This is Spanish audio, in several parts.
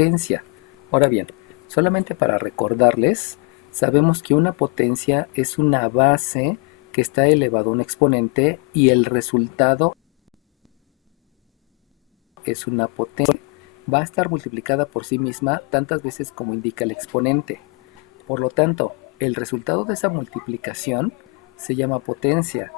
potencia. Ahora bien, solamente para recordarles, sabemos que una potencia es una base que está elevado a un exponente y el resultado es una potencia. Va a estar multiplicada por sí misma tantas veces como indica el exponente. Por lo tanto, el resultado de esa multiplicación se llama potencia,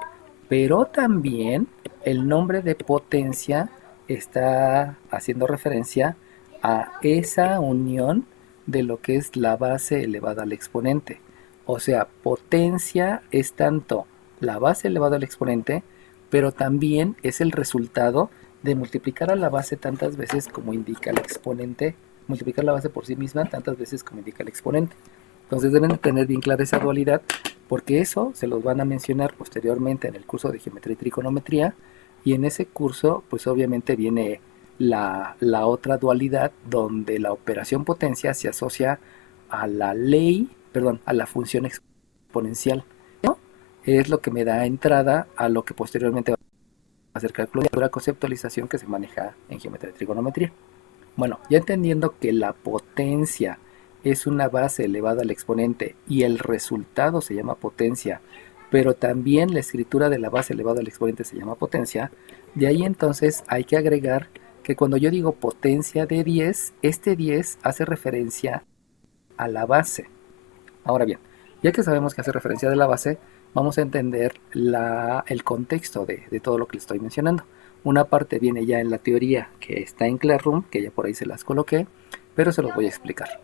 pero también el nombre de potencia está haciendo referencia a esa unión de lo que es la base elevada al exponente. O sea, potencia es tanto la base elevada al exponente, pero también es el resultado de multiplicar a la base tantas veces como indica el exponente, multiplicar la base por sí misma tantas veces como indica el exponente. Entonces deben tener bien clara esa dualidad, porque eso se los van a mencionar posteriormente en el curso de geometría y trigonometría, y en ese curso pues obviamente viene la otra dualidad donde la operación potencia se asocia a la ley, perdón, a la función exponencial, ¿no? Es lo que me da entrada a lo que posteriormente va a ser cálculo de la conceptualización que se maneja en geometría y trigonometría. Bueno, ya entendiendo que la potencia es una base elevada al exponente y el resultado se llama potencia, pero también la escritura de la base elevada al exponente se llama potencia, de ahí entonces hay que agregar que cuando yo digo potencia de 10, este 10 hace referencia a la base. Ahora bien, ya que sabemos que hace referencia de la base, vamos a entender el contexto de todo lo que les estoy mencionando. Una parte viene ya en la teoría que está en Classroom, que ya por ahí se las coloqué, pero se los voy a explicar.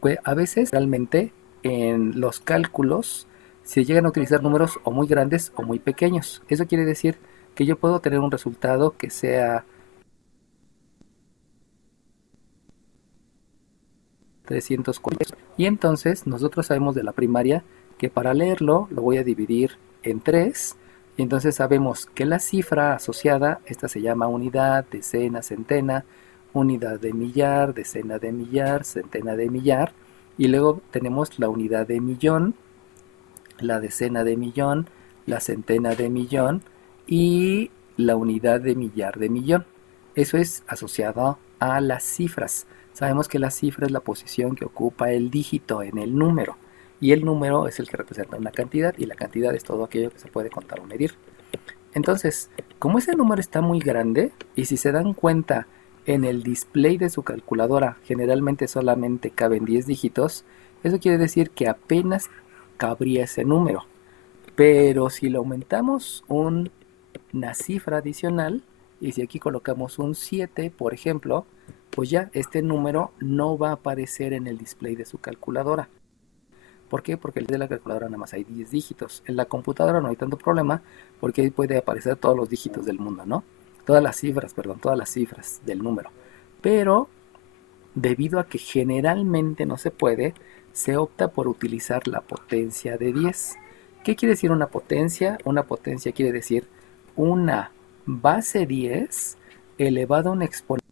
Pues a veces realmente en los cálculos se llegan a utilizar números o muy grandes o muy pequeños. Eso quiere decir que yo puedo tener un resultado que sea 340. Y entonces nosotros sabemos de la primaria que para leerlo lo voy a dividir en 3. Y entonces sabemos que la cifra asociada, esta se llama unidad, decena, centena, unidad de millar, decena de millar, centena de millar. Y luego tenemos la unidad de millón, la decena de millón, la centena de millón y la unidad de millar de millón. Eso es asociado a las cifras. Sabemos que la cifra es la posición que ocupa el dígito en el número y el número es el que representa una cantidad y la cantidad es todo aquello que se puede contar o medir. Entonces, como ese número está muy grande y si se dan cuenta en el display de su calculadora generalmente solamente caben 10 dígitos, eso quiere decir que apenas cabría ese número. Pero si le aumentamos una cifra adicional, y si aquí colocamos un 7, por ejemplo, pues ya este número no va a aparecer en el display de su calculadora. ¿Por qué? Porque el de la calculadora nada más hay 10 dígitos. En la computadora no hay tanto problema porque ahí puede aparecer todos los dígitos del mundo, ¿no? Todas las cifras, perdón, todas las cifras del número. Pero debido a que generalmente no se puede, se opta por utilizar la potencia de 10. ¿Qué quiere decir una potencia? Una potencia quiere decir una base 10 elevado a un exponente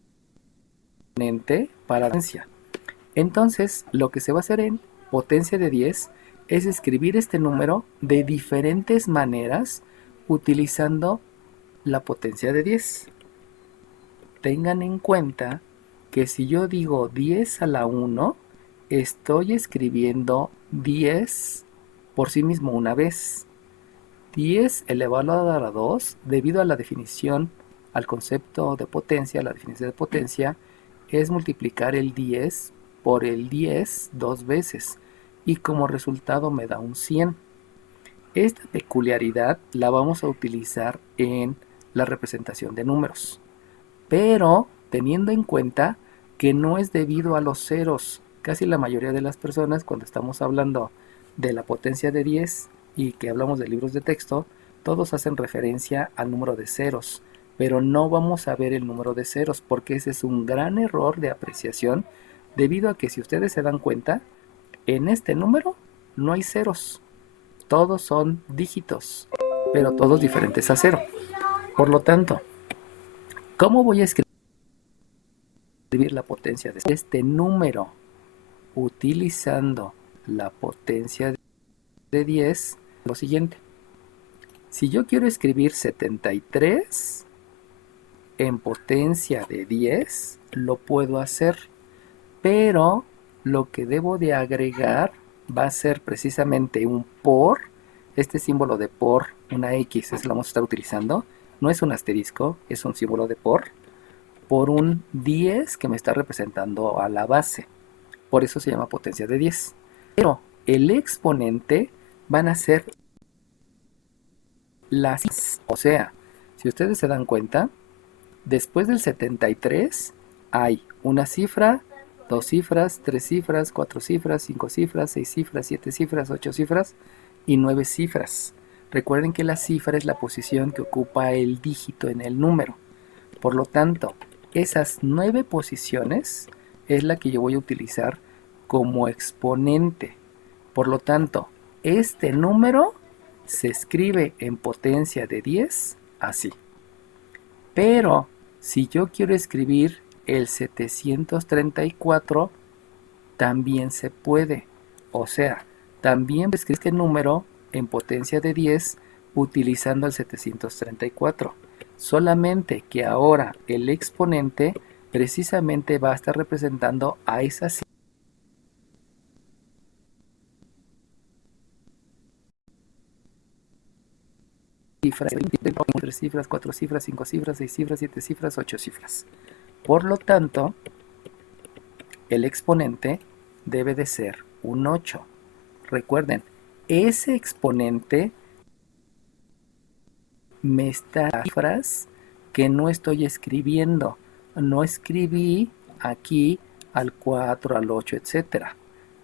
para potencia. Entonces, lo que se va a hacer en potencia de 10 es escribir este número de diferentes maneras utilizando la potencia de 10. Tengan en cuenta que si yo digo 10 a la 1, estoy escribiendo 10 por sí mismo una vez. 10 elevado a la 2, debido a la definición, al concepto de potencia, la definición de potencia, es multiplicar el 10 por el 10 dos veces y como resultado me da un 100. Esta peculiaridad la vamos a utilizar en la representación de números, pero teniendo en cuenta que no es debido a los ceros. Casi la mayoría de las personas cuando estamos hablando de la potencia de 10 y que hablamos de libros de texto, todos hacen referencia al número de ceros, pero no vamos a ver el número de ceros porque ese es un gran error de apreciación debido a que si ustedes se dan cuenta, en este número no hay ceros, todos son dígitos, pero todos diferentes a cero. Por lo tanto, ¿cómo voy a escribir la potencia de este número utilizando la potencia de 10? Lo siguiente, si yo quiero escribir 73 en potencia de 10, lo puedo hacer. pero lo que debo de agregar va a ser precisamente un por. Este símbolo de por, una X, ese lo vamos a estar utilizando. No es un asterisco, es un símbolo de por un 10 que me está representando a la base. Por eso se llama potencia de 10. Pero el exponente van a ser las, o sea, si ustedes se dan cuenta, después del 73 hay una cifra, dos cifras, tres cifras, cuatro cifras, cinco cifras, seis cifras, siete cifras, ocho cifras y nueve cifras. Recuerden que la cifra es la posición que ocupa el dígito en el número. Por lo tanto, esas 9 posiciones es la que yo voy a utilizar como exponente. Por lo tanto, este número se escribe en potencia de 10 así. Pero si yo quiero escribir el 734, también se puede. O sea, también escribir este número en potencia de 10 utilizando el 734. Solamente que ahora el exponente precisamente va a estar representando a esa cifra, tres cifras, cuatro cifras, cinco cifras, seis cifras, siete cifras, ocho cifras. Por lo tanto, el exponente debe de ser un 8. Recuerden, ese exponente me está cifras que no estoy escribiendo. No escribí aquí al 4, al 8, etcétera.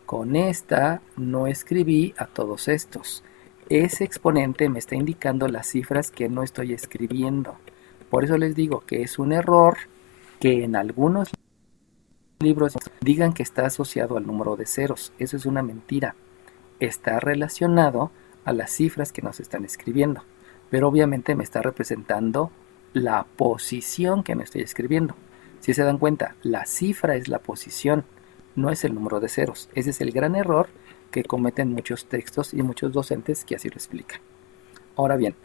Con esta no escribí a todos estos. Ese exponente me está indicando las cifras que no estoy escribiendo. Por eso les digo que es un error que en algunos libros digan que está asociado al número de ceros. Eso es una mentira. Está relacionado a las cifras que nos están escribiendo, pero obviamente me está representando la posición que me estoy escribiendo. Si se dan cuenta, la cifra es la posición, no es el número de ceros. Ese es el gran error que cometen muchos textos y muchos docentes que así lo explican. Ahora bien,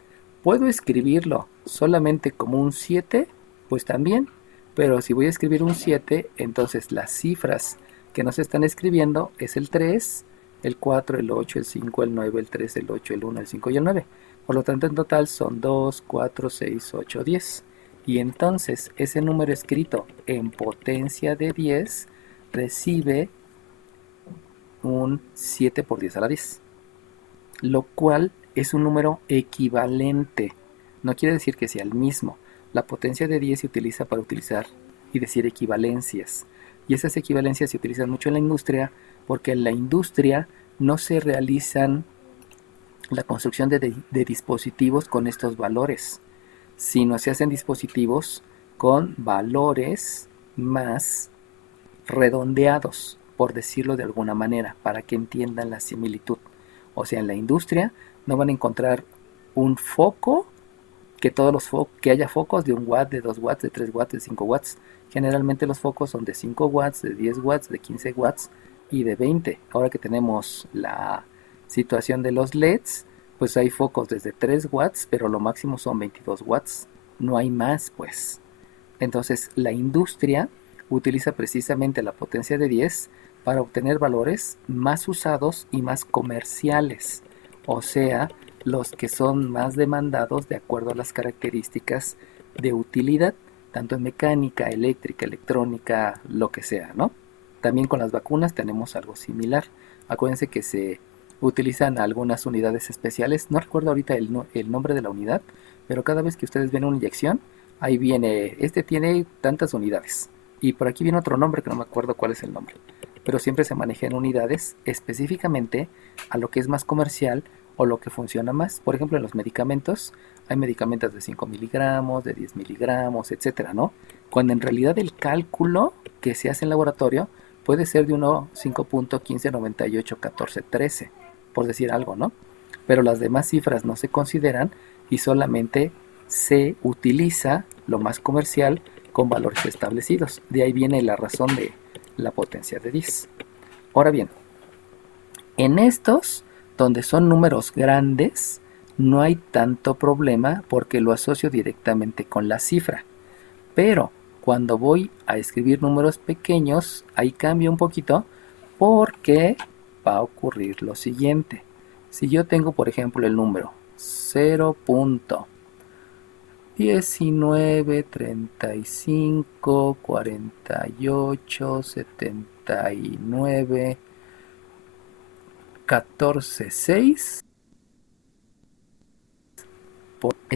¿puedo escribirlo solamente como un 7? Pues también, pero si voy a escribir un 7, entonces las cifras que nos están escribiendo es el 3, el 4, el 8, el 5, el 9, el 3, el 8, el 1, el 5 y el 9. Por lo tanto, en total son 2, 4, 6, 8, 10. Y entonces ese número escrito en potencia de 10 recibe un 7 por 10 a la 10, lo cual es un número equivalente. No quiere decir que sea el mismo. La potencia de 10 se utiliza para utilizar y decir equivalencias. Y esas equivalencias se utilizan mucho en la industria porque en la industria no se realizan la construcción de dispositivos con estos valores, sino se hacen dispositivos con valores más redondeados, por decirlo de alguna manera, para que entiendan la similitud. O sea, en la industria no van a encontrar un foco que haya focos de 1 watt, de 2 watts, de 3 watts, de 5 watts. Generalmente los focos son de 5 watts, de 10 watts, de 15 watts y de 20. Ahora que tenemos la situación de los LEDs, pues hay focos desde 3 watts, pero lo máximo son 22 watts. No hay más, pues. Entonces, la industria utiliza precisamente la potencia de 10 para obtener valores más usados y más comerciales. O sea, los que son más demandados de acuerdo a las características de utilidad, tanto en mecánica, eléctrica, electrónica, lo que sea, ¿no? También con las vacunas tenemos algo similar. Acuérdense que se utilizan algunas unidades especiales. No recuerdo ahorita el nombre de la unidad, pero cada vez que ustedes ven una inyección, ahí viene, este tiene tantas unidades. Y por aquí viene otro nombre que no me acuerdo cuál es el nombre. Pero siempre se maneja en unidades específicamente a lo que es más comercial o lo que funciona más. Por ejemplo, en los medicamentos, hay medicamentos de 5 miligramos, de 10 miligramos, etcétera, ¿no? Cuando en realidad el cálculo que se hace en laboratorio puede ser de 5.15981413, por decir algo, ¿no? Pero las demás cifras no se consideran y solamente se utiliza lo más comercial con valores establecidos. De ahí viene la razón de la potencia de 10. Ahora bien, en estos, donde son números grandes, no hay tanto problema porque lo asocio directamente con la cifra. Pero Cuando voy a escribir números pequeños, ahí cambia un poquito porque va a ocurrir lo siguiente. Si yo tengo, por ejemplo, el número 0.35, 48, 79, 14, 6,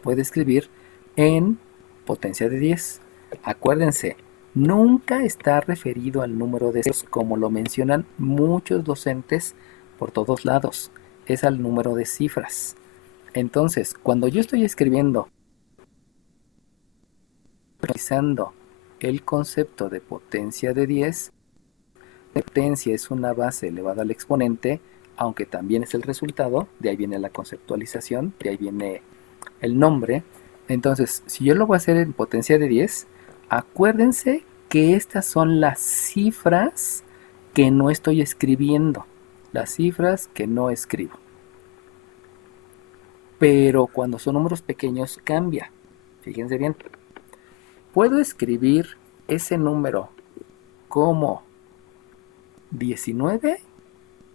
puede escribir en potencia de 10. Acuérdense, nunca está referido al número de ceros, como lo mencionan muchos docentes por todos lados. Es al número de cifras. Entonces, cuando yo estoy escribiendo, utilizando el concepto de potencia de 10, potencia es una base elevada al exponente, aunque también es el resultado, de ahí viene la conceptualización, de ahí viene el nombre. Entonces, si yo lo voy a hacer en potencia de 10, acuérdense que estas son las cifras que no estoy escribiendo, las cifras que no escribo. Pero cuando son números pequeños cambia. Fíjense bien. ¿Puedo escribir ese número como 19?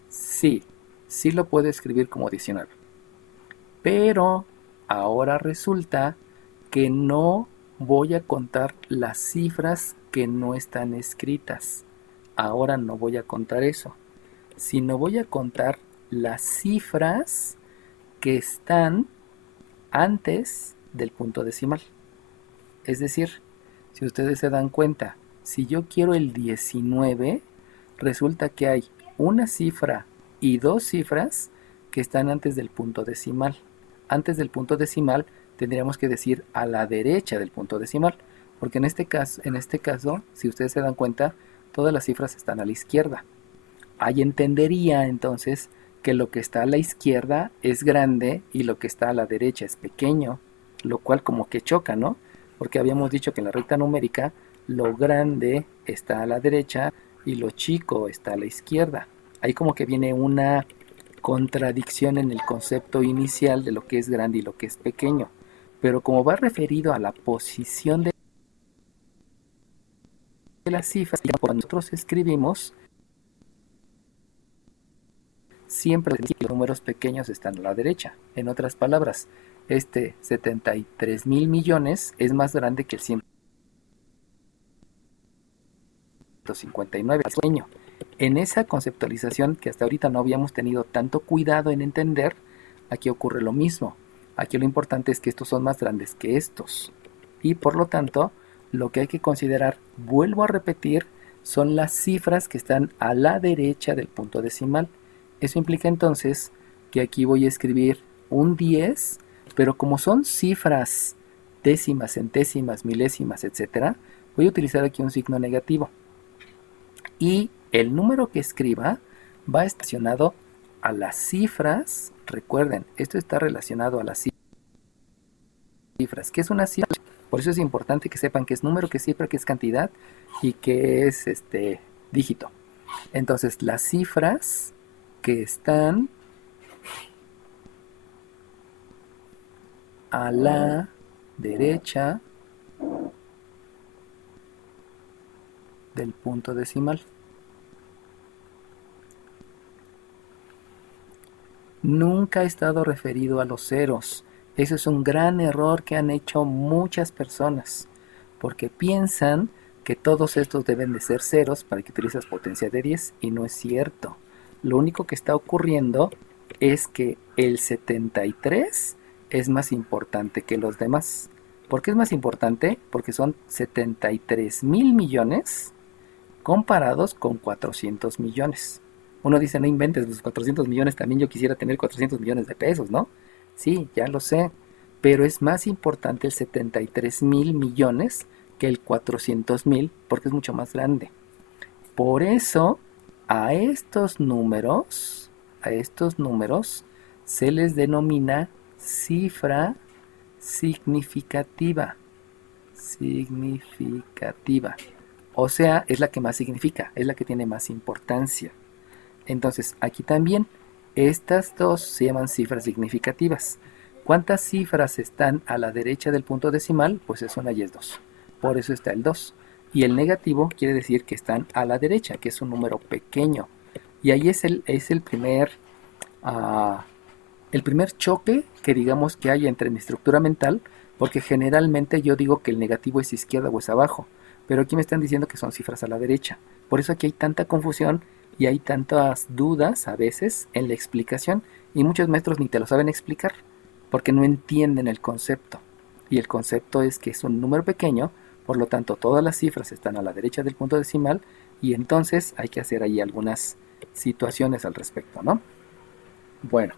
Sí, sí lo puedo escribir como 19. Pero ahora resulta que no voy a contar las cifras que no están escritas. Ahora no voy a contar eso, sino voy a contar las cifras que están antes del punto decimal. Es decir, si ustedes se dan cuenta, si yo quiero el 19, resulta que hay una cifra y dos cifras que están antes del punto decimal. Antes del punto decimal tendríamos que decir a la derecha del punto decimal, porque en este caso, si ustedes se dan cuenta, todas las cifras están a la izquierda. Ahí entendería entonces que lo que está a la izquierda es grande y lo que está a la derecha es pequeño, lo cual como que choca, ¿no? Porque habíamos dicho que en la recta numérica lo grande está a la derecha y lo chico está a la izquierda. Ahí como que viene una contradicción en el concepto inicial de lo que es grande y lo que es pequeño. Pero como va referido a la posición de las cifras, cuando nosotros escribimos, siempre los números pequeños están a la derecha. En otras palabras, este 73,000 millones es más grande que el 159. En esa conceptualización que hasta ahorita no habíamos tenido tanto cuidado en entender, aquí ocurre lo mismo. Aquí lo importante es que estos son más grandes que estos. Y por lo tanto, lo que hay que considerar, vuelvo a repetir, son las cifras que están a la derecha del punto decimal. Eso implica entonces que aquí voy a escribir un 10, pero como son cifras décimas, centésimas, milésimas, etc., voy a utilizar aquí un signo negativo. Y el número que escriba va estacionado a las cifras. Recuerden, esto está relacionado a las cifras. ¿Qué es una cifra? Por eso es importante que sepan qué es número, qué es cifra, qué es cantidad y qué es dígito. Entonces, las cifras que están a la derecha del punto decimal. Nunca ha estado referido a los ceros. Eso es un gran error que han hecho muchas personas, porque piensan que todos estos deben de ser ceros para que utilices potencia de 10 y no es cierto. Lo único que está ocurriendo es que el 73 es más importante que los demás. ¿Por qué es más importante? Porque son 73,000 millones comparados con 400 millones. Uno dice, no inventes, los 400 millones también yo quisiera tener 400 millones de pesos, ¿no? Sí, ya lo sé, pero es más importante el 73,000 millones que el 400,000 porque es mucho más grande. Por eso, a estos números se les denomina cifra significativa. Significativa. O sea, es la que más significa, es la que tiene más importancia. Entonces, aquí también, estas dos se llaman cifras significativas. ¿Cuántas cifras están a la derecha del punto decimal? Pues es una y es 2. por eso está el 2. Y el negativo quiere decir que están a la derecha, que es un número pequeño. Y ahí es el primer choque que digamos que hay entre mi estructura mental, porque generalmente yo digo que el negativo es izquierda o es abajo, pero aquí me están diciendo que son cifras a la derecha. Por eso aquí hay tanta confusión y hay tantas dudas a veces en la explicación, y muchos maestros ni te lo saben explicar, porque no entienden el concepto. Y el concepto es que es un número pequeño, por lo tanto todas las cifras están a la derecha del punto decimal, y entonces hay que hacer ahí algunas situaciones al respecto, ¿no? Bueno,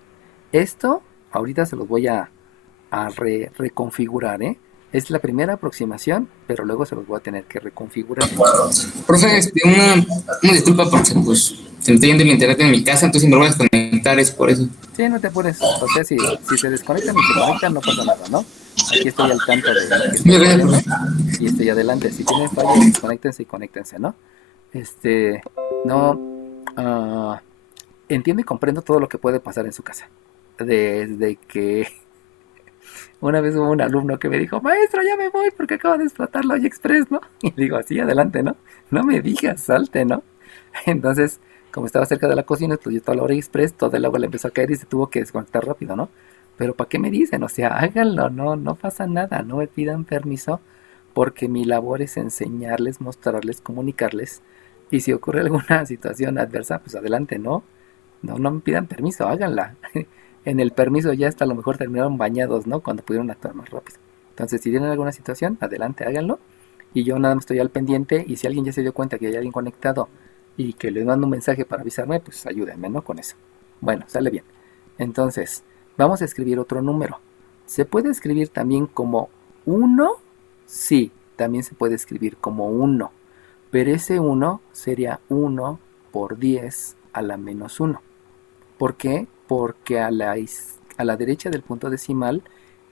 esto ahorita se los voy a reconfigurar, ¿eh? Es la primera aproximación, pero luego se los voy a tener que reconfigurar. Profe, una disculpa porque pues se me está yendo el internet en mi casa, entonces si me lo voy a desconectar es por eso. Sí, no te apures. O sea, si se desconectan y se conectan, no pasa nada, ¿no? Aquí estoy al tanto de que está Muchas gracias, fallando profe. y estoy adelante. Si tienen fallas, desconéctense y conéctense, ¿no? Este, no, ah, entiendo y comprendo todo lo que puede pasar en su casa. Desde que una vez hubo un alumno que me dijo, maestro, ya me voy porque acabo de explotar la olla express, ¿no? Y digo, así, adelante, ¿no? No me digas, salte, ¿no? Entonces, como estaba cerca de la cocina, explotó toda la olla express, toda el agua le empezó a caer y se tuvo que desconectar rápido, ¿no? Pero ¿para qué me dicen? O sea, háganlo, no pasa nada, no me pidan permiso porque mi labor es enseñarles, mostrarles, comunicarles. Y si ocurre alguna situación adversa, pues adelante, ¿no? No me pidan permiso, háganla. En el permiso ya hasta a lo mejor terminaron bañados, ¿no? Cuando pudieron actuar más rápido. Entonces, si tienen alguna situación, adelante, háganlo. Y yo nada más estoy al pendiente. Y si alguien ya se dio cuenta que hay alguien conectado y que les mando un mensaje para avisarme, pues ayúdenme, ¿no? Con eso. Bueno, sale bien. Entonces, vamos a escribir otro número. ¿Se puede escribir también como 1? Sí, también se puede escribir como 1. Pero ese 1 sería 1 por 10 a la menos 1. ¿Por qué? Porque a la derecha del punto decimal,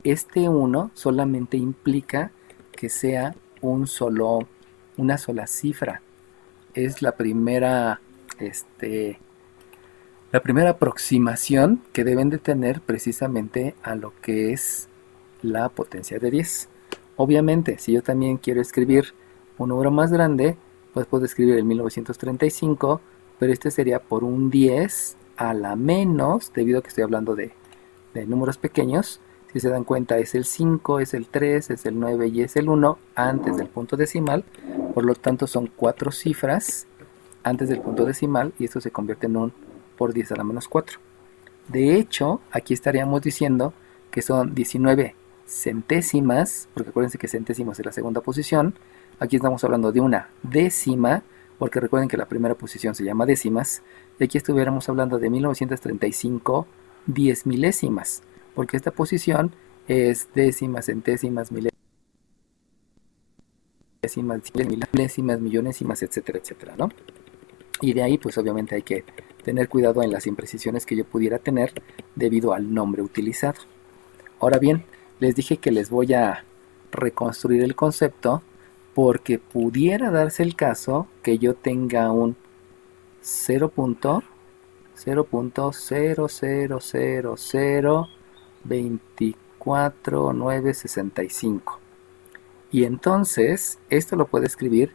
este 1 solamente implica que sea una sola cifra. Es la primera aproximación que deben de tener precisamente a lo que es la potencia de 10. Obviamente, si yo también quiero escribir un número más grande, pues puedo escribir el 1935, pero este sería por un 10 a la menos, debido a que estoy hablando de números pequeños. Si se dan cuenta, es el 5, es el 3, es el 9 y es el 1 antes del punto decimal. Por lo tanto, son 4 cifras antes del punto decimal y esto se convierte en un por 10 a la menos 4. De hecho, aquí estaríamos diciendo que son 19 centésimas, porque acuérdense que centésimos es la segunda posición. Aquí estamos hablando de una décima, porque recuerden que la primera posición se llama décimas. Y aquí estuviéramos hablando de 1935 10 milésimas, porque esta posición es décimas, centésimas, milésimas, millonésimas, etcétera, etcétera, ¿no? Y de ahí, pues obviamente hay que tener cuidado en las imprecisiones que yo pudiera tener debido al nombre utilizado. Ahora bien, les dije que les voy a reconstruir el concepto porque pudiera darse el caso que yo tenga un 0.0000024.965. Y entonces esto lo puedo escribir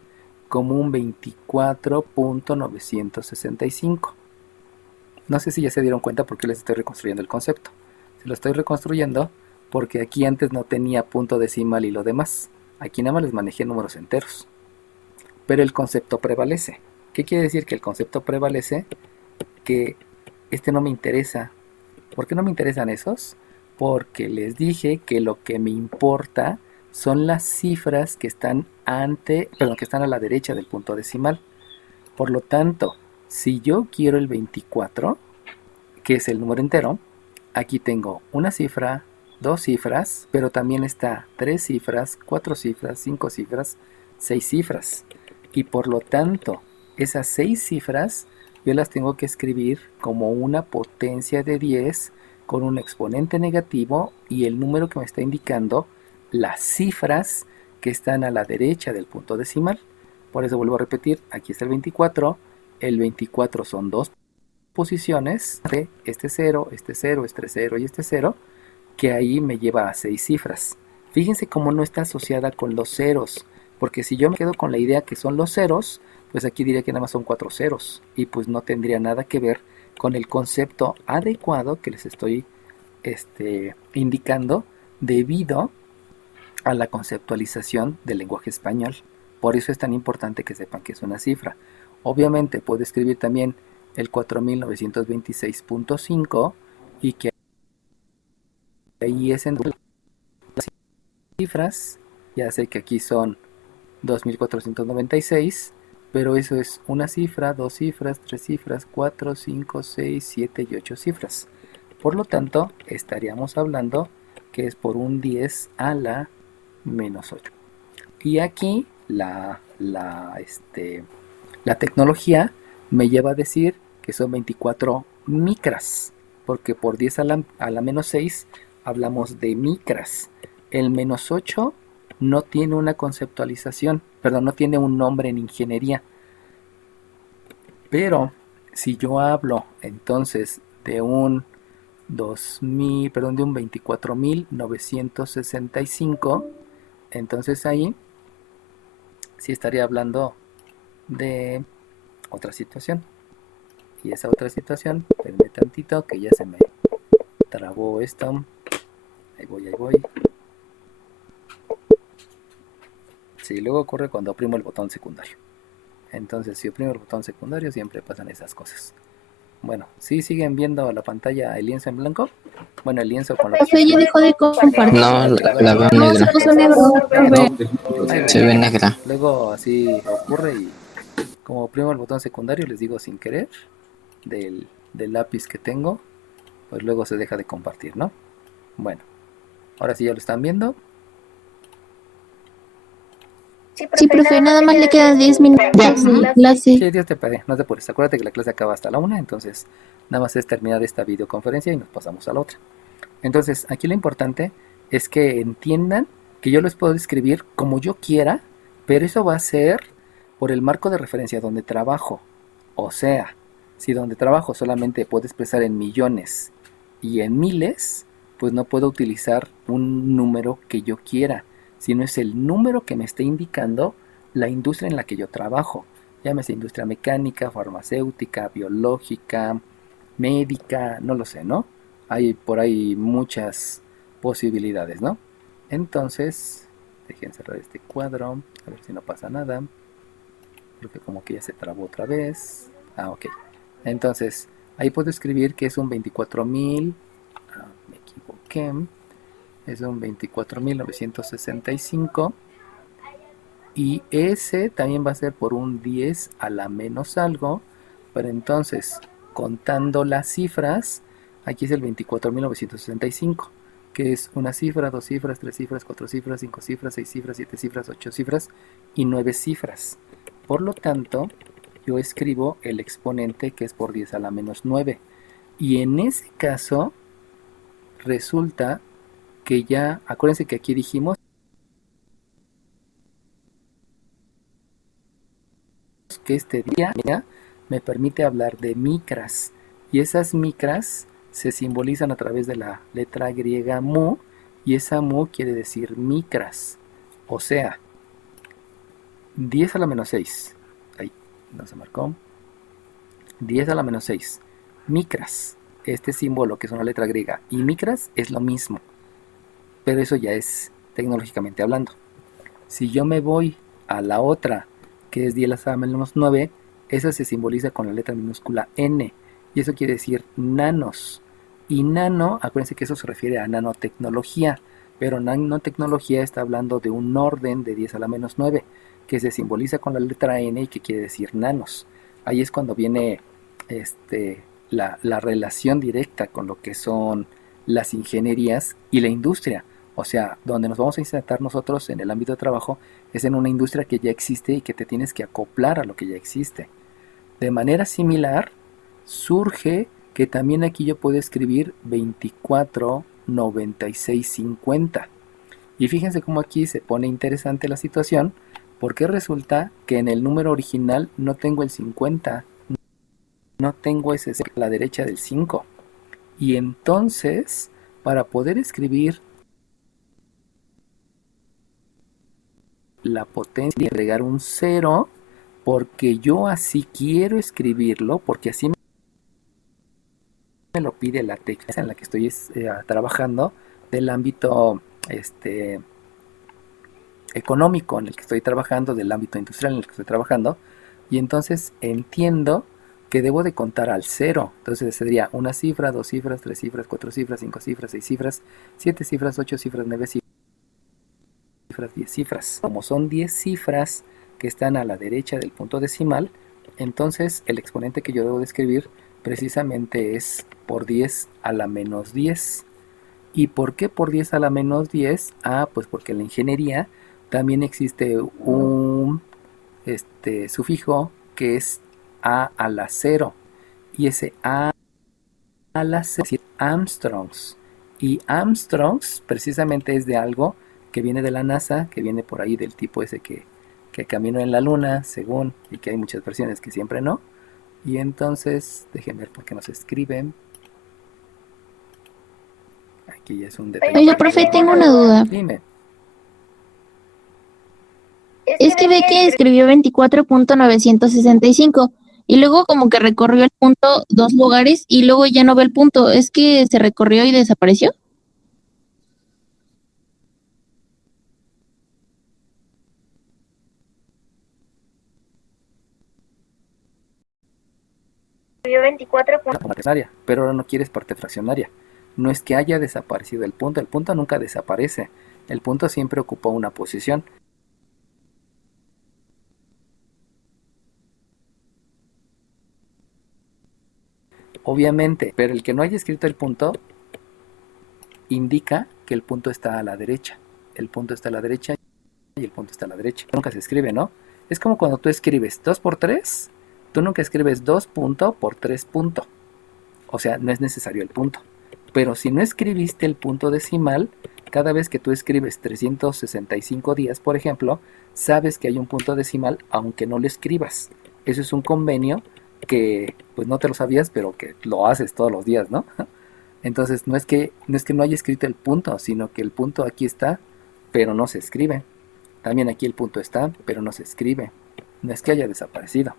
como un 24.965. No sé si ya se dieron cuenta por qué les estoy reconstruyendo el concepto. Se lo estoy reconstruyendo porque aquí antes no tenía punto decimal y lo demás. Aquí nada más les manejé números enteros. Pero el concepto prevalece. ¿Qué quiere decir que el concepto prevalece? Que este no me interesa. ¿Por qué no me interesan esos? Porque les dije que lo que me importa son las cifras que están que están a la derecha del punto decimal. Por lo tanto, si yo quiero el 24, que es el número entero, aquí tengo una cifra, dos cifras, pero también está tres cifras, cuatro cifras, cinco cifras, seis cifras. Y por lo tanto, esas seis cifras yo las tengo que escribir como una potencia de 10 con un exponente negativo y el número que me está indicando las cifras que están a la derecha del punto decimal. Por eso vuelvo a repetir, aquí está el 24. El 24 son dos posiciones, este 0, este 0, este 0 y este 0, que ahí me lleva a 6 cifras. Fíjense cómo no está asociada con los ceros, porque si yo me quedo con la idea que son los ceros, pues aquí diría que nada más son 4 ceros, y pues no tendría nada que ver con el concepto adecuado que les estoy indicando debido a la conceptualización del lenguaje español. Por eso es tan importante que sepan que es una cifra. Obviamente puedo escribir también el 4926.5 y que ahí es en las cifras. Ya sé que aquí son 2496, pero eso es una cifra, dos cifras, tres cifras, 4, 5, 6, 7 y 8 cifras. Por lo tanto, estaríamos hablando que es por un 10 a la menos 8. Y aquí la tecnología me lleva a decir que son 24 micras, porque por 10 a la menos 6 hablamos de micras. El menos 8 no tiene una conceptualización, perdón, no tiene un nombre en ingeniería. Pero si yo hablo entonces de un 2000, perdón, de un 24.965, entonces ahí sí estaría hablando de otra situación. Y esa otra situación, espérenme tantito que ya se me trabó esto. Ahí voy, ahí voy. Sí, luego ocurre cuando oprimo el botón secundario. Entonces, si oprimo el botón secundario, siempre pasan esas cosas. Bueno, ¿sí siguen viendo la pantalla, el lienzo en blanco? Bueno, el lienzo con la... Eso ya dejó de compartir. No, la veo No, se negra. puso negro. Se ve negra. Luego así ocurre y como oprimo el botón secundario, les digo sin querer, del lápiz que tengo, pues luego se deja de compartir, ¿no? Bueno, ahora sí ya lo están viendo. Sí, profe, nada más le quedan 10 minutos de clase. Sí, Dios te pague, no te apures. Acuérdate que la clase acaba hasta la 1, entonces nada más es terminar esta videoconferencia y nos pasamos a la otra. Entonces, aquí lo importante es que entiendan que yo les puedo escribir como yo quiera, pero eso va a ser por el marco de referencia donde trabajo. O sea, si donde trabajo solamente puedo expresar en millones y en miles, pues no puedo utilizar un número que yo quiera, sino es el número que me está indicando la industria en la que yo trabajo. Llámese industria mecánica, farmacéutica, biológica, médica, no lo sé, ¿no? Hay por ahí muchas posibilidades, ¿no? Entonces, dejen cerrar este cuadro, a ver si no pasa nada, porque como que ya se trabó otra vez. Ah, ok. Entonces, ahí puedo escribir que es un 24.000, me equivoqué, es un 24.965 y ese también va a ser por un 10 a la menos algo, pero entonces, contando las cifras, aquí es el 24.965, que es una cifra, dos cifras, tres cifras, cuatro cifras, cinco cifras, seis cifras, siete cifras, ocho cifras y 9 cifras. Por lo tanto, yo escribo el exponente que es por 10 a la menos 9. Y en ese caso, resulta que ya, acuérdense que aquí dijimos que este día me permite hablar de micras. Y esas micras se simbolizan a través de la letra griega mu, y esa mu quiere decir micras. O sea, 10 a la menos 6. Ahí, no se marcó. 10 a la menos 6. Micras. Este símbolo que es una letra griega y micras es lo mismo. Pero eso ya es tecnológicamente hablando. Si yo me voy a la otra, que es 10 a la menos 9, esa se simboliza con la letra minúscula n. Y eso quiere decir nanos. Y nano, acuérdense que eso se refiere a nanotecnología. Pero nanotecnología está hablando de un orden de 10 a la menos 9, que se simboliza con la letra n y que quiere decir nanos. Ahí es cuando viene la relación directa con lo que son las ingenierías y la industria. O sea, donde nos vamos a insertar nosotros en el ámbito de trabajo es en una industria que ya existe y que te tienes que acoplar a lo que ya existe. De manera similar, surge que también aquí yo puedo escribir 24, 96, 50. Y fíjense cómo aquí se pone interesante la situación, porque resulta que en el número original no tengo el 50, no tengo ese a la derecha del 5. Y entonces, para poder escribir la potencia y agregar un 0 porque yo así quiero escribirlo, porque así me lo pide la técnica en la que estoy trabajando del ámbito económico en el que estoy trabajando, del ámbito industrial en el que estoy trabajando, y entonces entiendo que debo de contar al 0. Entonces sería una cifra, 2 cifras, 3 cifras, 4 cifras, 5 cifras, 6 cifras, 7 cifras, 8 cifras, 9 cifras, 10 cifras. Como son 10 cifras que están a la derecha del punto decimal, entonces el exponente que yo debo de escribir precisamente es por 10 a la menos 10. ¿Y por qué por 10 a la menos 10? Pues porque en la ingeniería también existe un sufijo que es a la 0. Y ese a la 0 es decir, Armstrongs. Y Armstrongs precisamente es de algo que viene de la NASA, que viene por ahí del tipo ese que caminó en la luna, según, y que hay muchas versiones que siempre no. Y entonces, déjenme ver por qué nos escriben. Aquí ya es un detalle. Oiga, profe, tengo una duda. Dime. Es que ve que escribió 24.965 y luego como que recorrió el punto 2 lugares y luego ya no ve el punto. ¿Es que se recorrió y desapareció? Fraccionaria, pero ahora no quieres parte fraccionaria. No es que haya desaparecido el punto nunca desaparece. El punto siempre ocupa una posición. Obviamente, pero el que no haya escrito el punto indica que el punto está a la derecha. El punto está a la derecha y el punto está a la derecha. Nunca se escribe, ¿no? Es como cuando tú escribes 2 por 3, tú nunca escribes 2 punto por 3 punto. O sea, no es necesario el punto. Pero si no escribiste el punto decimal, cada vez que tú escribes 365 días, por ejemplo, sabes que hay un punto decimal aunque no lo escribas. Eso es un convenio que pues no te lo sabías, pero que lo haces todos los días, ¿no? Entonces no haya escrito el punto, sino que el punto aquí está, pero no se escribe. También aquí el punto está, pero no se escribe. No es que haya desaparecido.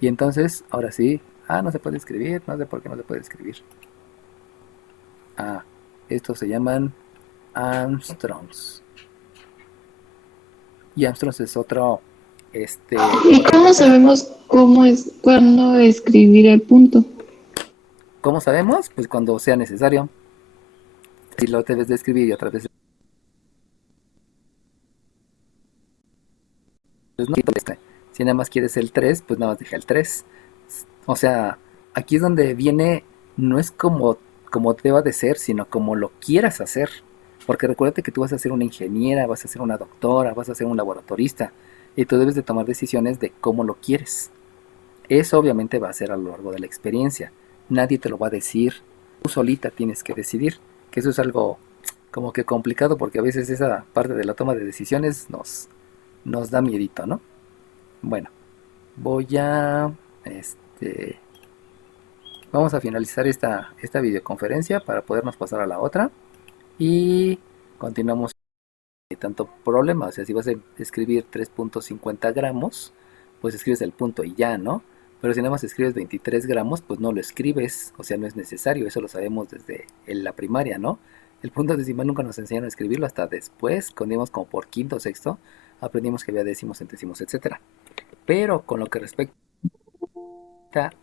Y entonces, ahora sí, no se puede escribir, no sé por qué no se puede escribir. Estos se llaman Armstrongs. Y Armstrongs es otro, ¿Y cómo sabemos cuándo escribir el punto? ¿cómo sabemos? Pues cuando sea necesario. Si lo debes de escribir y otra vez pues no, si nada más quieres el 3, pues nada más deja el 3. O sea, aquí es donde viene, no es como deba de ser, sino como lo quieras hacer. Porque recuérdate que tú vas a ser una ingeniera, vas a ser una doctora, vas a ser un laboratorista. Y tú debes de tomar decisiones de cómo lo quieres. Eso obviamente va a ser a lo largo de la experiencia. Nadie te lo va a decir. Tú solita tienes que decidir. Que eso es algo como que complicado porque a veces esa parte de la toma de decisiones nos da miedito, ¿no? Bueno, voy a vamos a finalizar esta videoconferencia para podernos pasar a la otra y continuamos sin tanto problema. O sea, si vas a escribir 3.50 gramos, pues escribes el punto y ya, ¿no? Pero si nada más escribes 23 gramos, pues no lo escribes, o sea, no es necesario, eso lo sabemos desde la primaria, ¿no? El punto decimal nunca nos enseñaron a escribirlo hasta después, cuando íbamos como por quinto o sexto, aprendimos que había décimos, centésimos, etcétera. Pero con lo que respecta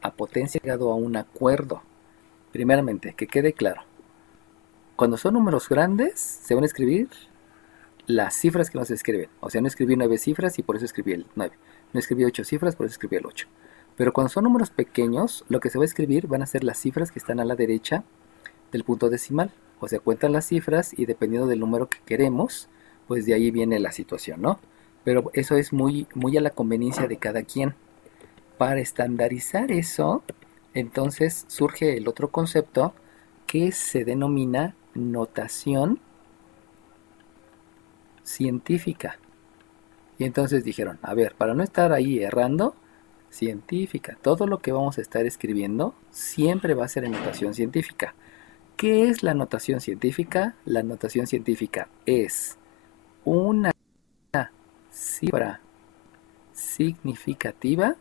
a potencia, he llegado a un acuerdo. Primeramente, que quede claro, cuando son números grandes, se van a escribir las cifras que no se escriben. O sea, no escribí 9 cifras y por eso escribí el 9. No escribí 8 cifras, por eso escribí el 8. Pero cuando son números pequeños, lo que se va a escribir van a ser las cifras que están a la derecha del punto decimal. O sea, cuentan las cifras y dependiendo del número que queremos, pues de ahí viene la situación, ¿no? Pero eso es muy, muy a la conveniencia de cada quien. Para estandarizar eso, entonces surge el otro concepto que se denomina notación científica. Y entonces dijeron, a ver, para no estar ahí errando, científica, todo lo que vamos a estar escribiendo siempre va a ser en notación científica. ¿Qué es la notación científica? La notación científica es una cifra significativa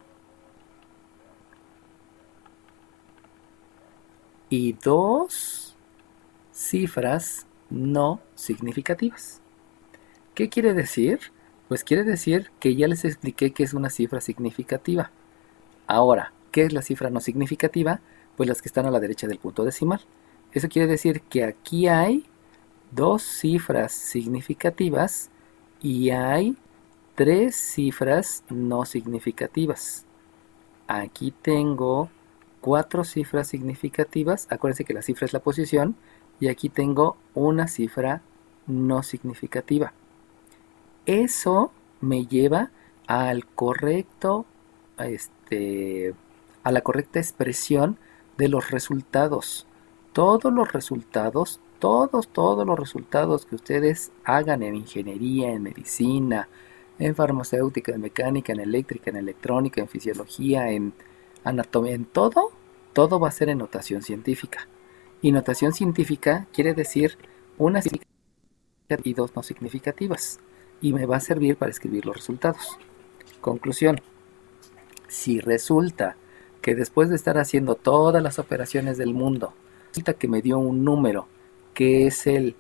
y 2 cifras no significativas. ¿Qué quiere decir? Pues quiere decir que ya les expliqué que es una cifra significativa. Ahora, ¿qué es la cifra no significativa? Pues las que están a la derecha del punto decimal. Eso quiere decir que aquí hay 2 cifras significativas y hay 3 cifras no significativas. Aquí tengo 4 cifras significativas. Acuérdense que la cifra es la posición. Y aquí tengo una cifra no significativa. Eso me lleva al correcto, a la correcta expresión de los resultados. Todos los resultados, todos los resultados que ustedes hagan en ingeniería, en medicina, en farmacéutica, en mecánica, en eléctrica, en electrónica, en fisiología, en anatomía, en todo va a ser en notación científica. Y notación científica quiere decir una significativa y 2 no significativas. Y me va a servir para escribir los resultados. Conclusión. Si resulta que después de estar haciendo todas las operaciones del mundo, resulta que me dio un número que es el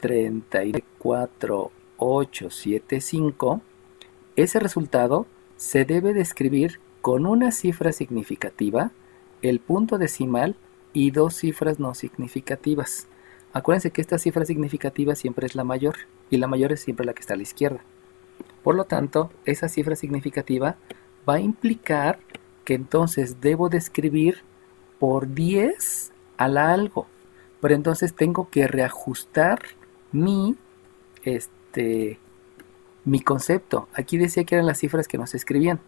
34875, ese resultado se debe de escribir con una cifra significativa, el punto decimal y 2 cifras no significativas. Acuérdense que esta cifra significativa siempre es la mayor y la mayor es siempre la que está a la izquierda. Por lo tanto, esa cifra significativa va a implicar que entonces debo de escribir por 10 a la algo. Pero entonces tengo que reajustar mi concepto. Aquí decía que eran las cifras que no se escribían.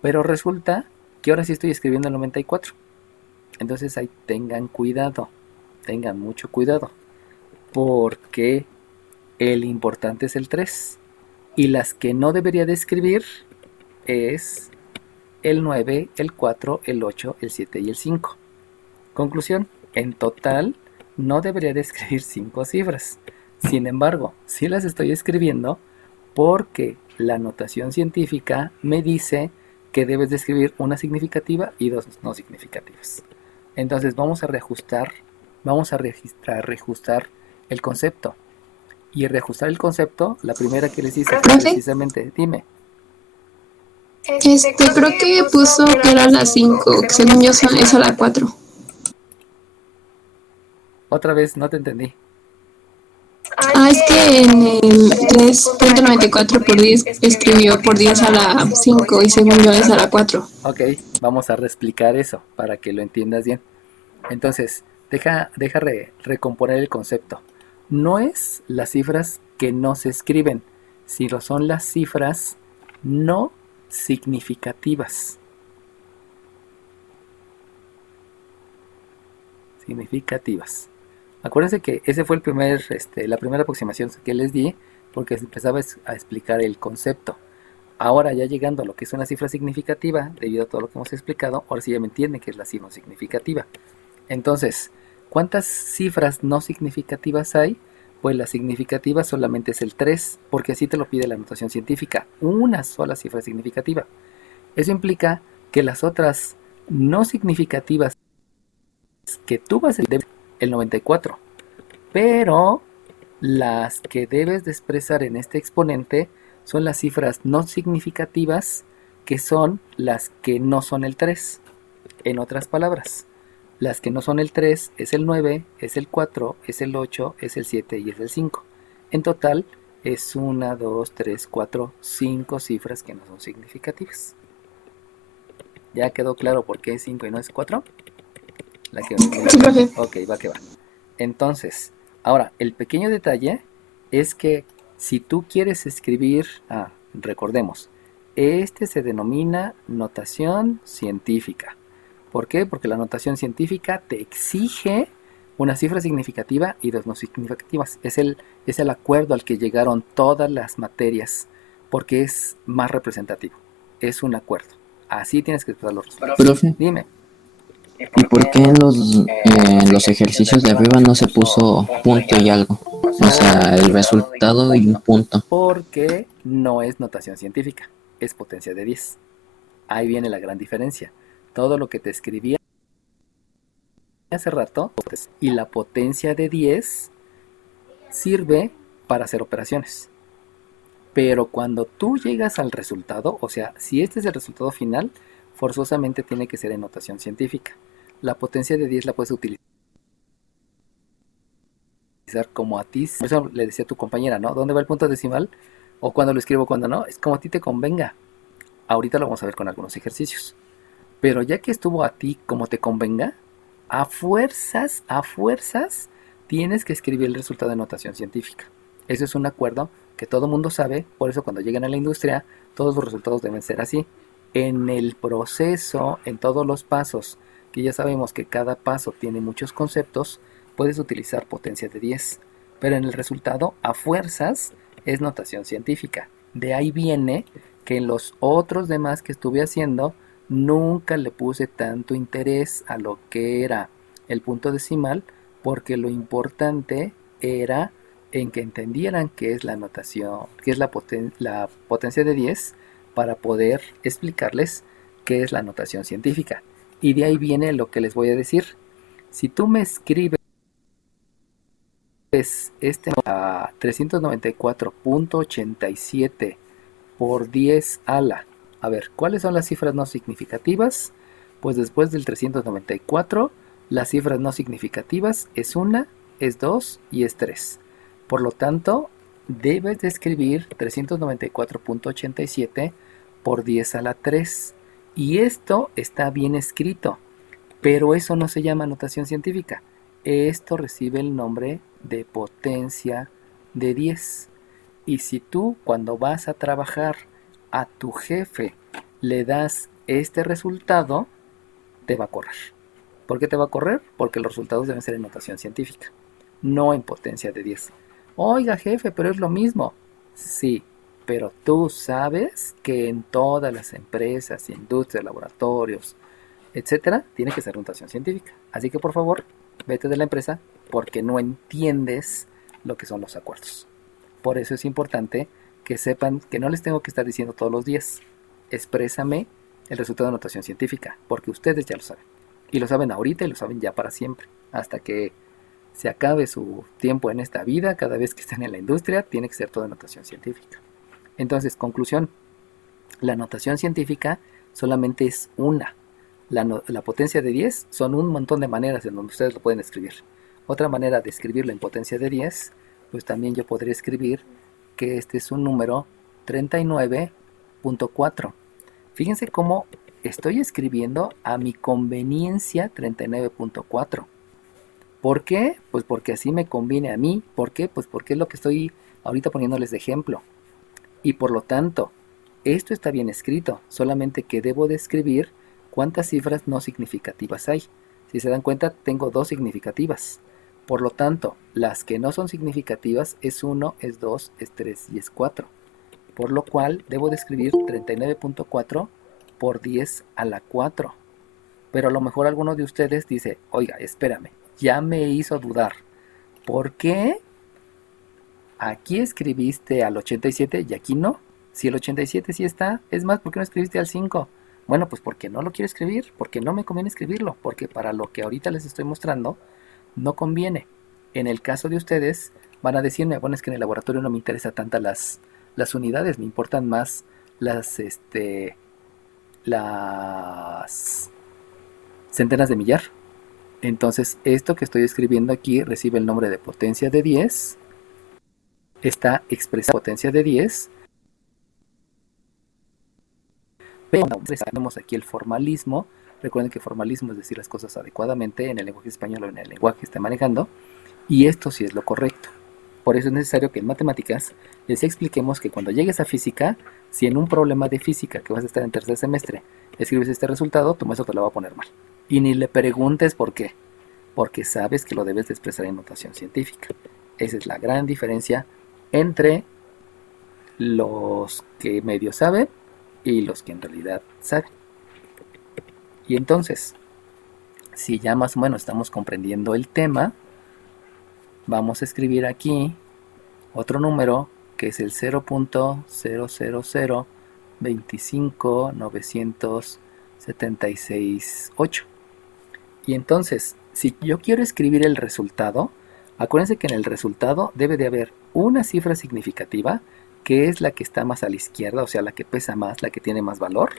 Pero resulta que ahora sí estoy escribiendo el 94. Entonces ahí tengan cuidado, tengan mucho cuidado, porque el importante es el 3 y las que no debería de escribir es el 9, el 4, el 8, el 7 y el 5. Conclusión, en total no debería de escribir 5 cifras. Sin embargo, sí las estoy escribiendo porque la notación científica me dice que debes de escribir una significativa y 2 no significativas. Entonces vamos a reajustar el concepto. Y reajustar el concepto, la primera que les hice fue precisamente, dime. Creo que puso que era la 5, que según yo es a la 4. Otra vez, no te entendí. Es que en el 3.94 por 10 escribió por 10 a la 5 y según yo es a la 4. Ok, vamos a reexplicar eso para que lo entiendas bien. Entonces, deja recomponer el concepto. No es las cifras que no se escriben, sino son las cifras no significativas. Significativas. Acuérdense que ese fue la primera aproximación que les di, porque empezaba a explicar el concepto. Ahora ya llegando a lo que es una cifra significativa, debido a todo lo que hemos explicado, ahora sí ya me entienden que es la cifra significativa. Entonces, ¿cuántas cifras no significativas hay? Pues la significativa solamente es el 3, porque así te lo pide la notación científica, una sola cifra significativa. Eso implica que las otras no significativas que tú vas a escribir el 94, pero las que debes de expresar en este exponente son las cifras no significativas, que son las que no son el 3. En otras palabras, las que no son el 3 es el 9, es el 4, es el 8, es el 7 y es el 5. En total es 1, 2, 3, 4, 5 cifras que no son significativas. ¿Ya quedó claro por qué es 5 y no es 4? Ok, va que va. Entonces, ahora, el pequeño detalle es que si tú quieres escribir, recordemos, se denomina notación científica. ¿Por qué? Porque la notación científica te exige una cifra significativa y 2 no significativas. Es el acuerdo al que llegaron todas las materias, porque es más representativo. Es un acuerdo. Así tienes que expresar los resultados. Profe, Dime. ¿y por qué en los ejercicios de arriba no se puso punto y algo? O sea, el resultado y un punto. Porque no es notación científica, es potencia de 10. Ahí viene la gran diferencia. Todo lo que te escribí hace rato y la potencia de 10 sirve para hacer operaciones. Pero cuando tú llegas al resultado, o sea, si este es el resultado final, forzosamente tiene que ser en notación científica. La potencia de 10 la puedes utilizar como a ti. Por eso le decía a tu compañera, ¿no? ¿Dónde va el punto decimal? O cuando lo escribo, cuando no. Es como a ti te convenga. Ahorita lo vamos a ver con algunos ejercicios. Pero ya que estuvo a ti como te convenga, a fuerzas, tienes que escribir el resultado de notación científica. Eso es un acuerdo que todo mundo sabe, por eso cuando lleguen a la industria, todos los resultados deben ser así. En el proceso, en todos los pasos, que ya sabemos que cada paso tiene muchos conceptos, puedes utilizar potencia de 10, pero en el resultado, a fuerzas, es notación científica. De ahí viene que en los otros demás que estuve haciendo, nunca le puse tanto interés a lo que era el punto decimal, porque lo importante era en que entendieran qué es la notación, qué es la potencia de 10, para poder explicarles qué es la notación científica. Y de ahí viene lo que les voy a decir. Si tú me escribes a 394.87 por 10 a la... A ver, ¿cuáles son las cifras no significativas? Pues después del 394, las cifras no significativas es 1, es 2 y es 3. Por lo tanto, debes de escribir 394.87 por 10 a la 3. Y esto está bien escrito, pero eso no se llama notación científica. Esto recibe el nombre de potencia de 10. Y si tú, cuando vas a trabajar, a tu jefe le das este resultado, te va a correr. ¿Por qué te va a correr? Porque los resultados deben ser en notación científica, no en potencia de 10. Oiga, jefe, pero es lo mismo. Sí, pero tú sabes que en todas las empresas, industrias, laboratorios, etcétera, tiene que ser notación científica. Así que por favor, vete de la empresa porque no entiendes lo que son los acuerdos. Por eso es importante que sepan que no les tengo que estar diciendo todos los días, exprésame el resultado de notación científica, porque ustedes ya lo saben. Y lo saben ahorita y lo saben ya para siempre. Hasta que se acabe su tiempo en esta vida, cada vez que estén en la industria, tiene que ser todo notación científica. Entonces, conclusión, la notación científica solamente es una. La potencia de 10 son un montón de maneras en donde ustedes lo pueden escribir. Otra manera de escribirlo en potencia de 10, pues también yo podría escribir que este es un número 39.4. Fíjense cómo estoy escribiendo a mi conveniencia 39.4. ¿Por qué? Pues porque así me conviene a mí. ¿Por qué? Pues porque es lo que estoy ahorita poniéndoles de ejemplo. Y por lo tanto, esto está bien escrito, solamente que debo de escribir cuántas cifras no significativas hay. Si se dan cuenta, tengo 2 significativas. Por lo tanto, las que no son significativas es 1, es 2, es 3 y es 4. Por lo cual, debo de escribir 39.4 por 10 a la 4. Pero a lo mejor alguno de ustedes dice, oiga, espérame, ya me hizo dudar. ¿Por qué aquí escribiste al 87 y aquí no? Si el 87 sí está, es más, ¿por qué no escribiste al 5? Bueno, pues porque no lo quiero escribir, porque no me conviene escribirlo, porque para lo que ahorita les estoy mostrando, no conviene. En el caso de ustedes, van a decirme, bueno, es que en el laboratorio no me interesa tanto las unidades, me importan más las centenas de millar. Entonces, esto que estoy escribiendo aquí recibe el nombre de potencia de 10. Está expresada potencia de 10. Pero tenemos aquí el formalismo. Recuerden que formalismo es decir las cosas adecuadamente en el lenguaje español o en el lenguaje que esté manejando. Y esto sí es lo correcto. Por eso es necesario que en matemáticas les expliquemos que cuando llegues a física, si en un problema de física que vas a estar en tercer semestre escribes este resultado, tu maestro te lo va a poner mal. Y ni le preguntes por qué, porque sabes que lo debes de expresar en notación científica. Esa es la gran diferencia entre los que medio saben y los que en realidad saben. Y entonces, si ya más o menos estamos comprendiendo el tema, vamos a escribir aquí otro número que es el 0.00025.976.8. Y entonces, si yo quiero escribir el resultado, acuérdense que en el resultado debe de haber una cifra significativa, que es la que está más a la izquierda, o sea, la que pesa más, la que tiene más valor.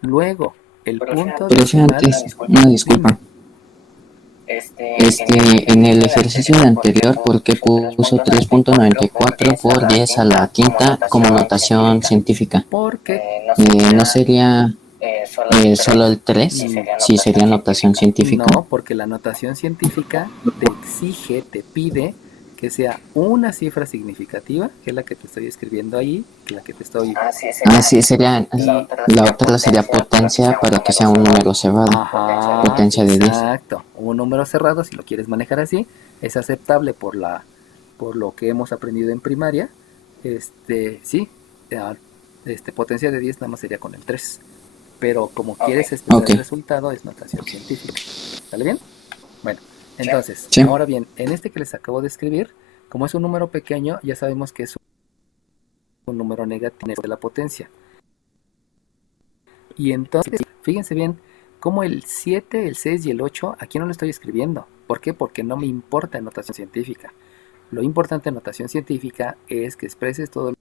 Luego, el punto Pero si decimal. antes, una disculpa. En el ejercicio anterior, ¿por qué puso 3.94 por 10 a la quinta como notación científica? Porque ¿No sería solo el 3? Sí, sería notación científica. no, porque la notación científica te exige, te pide que sea una cifra significativa, que es la que te estoy escribiendo ahí, que es la que te estoy... Sí, sería, la otra sería potencia para que sea un número cerrado. Ajá, Potencia de 10. exacto. Un número cerrado, si lo quieres manejar así, es aceptable por lo que hemos aprendido en primaria. Sí, potencia de 10 nada más sería con el 3. Pero como quieres expresar el resultado, es notación científica. ¿Sale bien? Bueno, entonces, Sí. Ahora bien, en este que les acabo de escribir, como es un número pequeño, ya sabemos que es un número negativo de la potencia. Y entonces, fíjense bien, como el 7, el 6 y el 8, aquí no lo estoy escribiendo. ¿Por qué? Porque no me importa en notación científica. Lo importante en notación científica es que expreses todos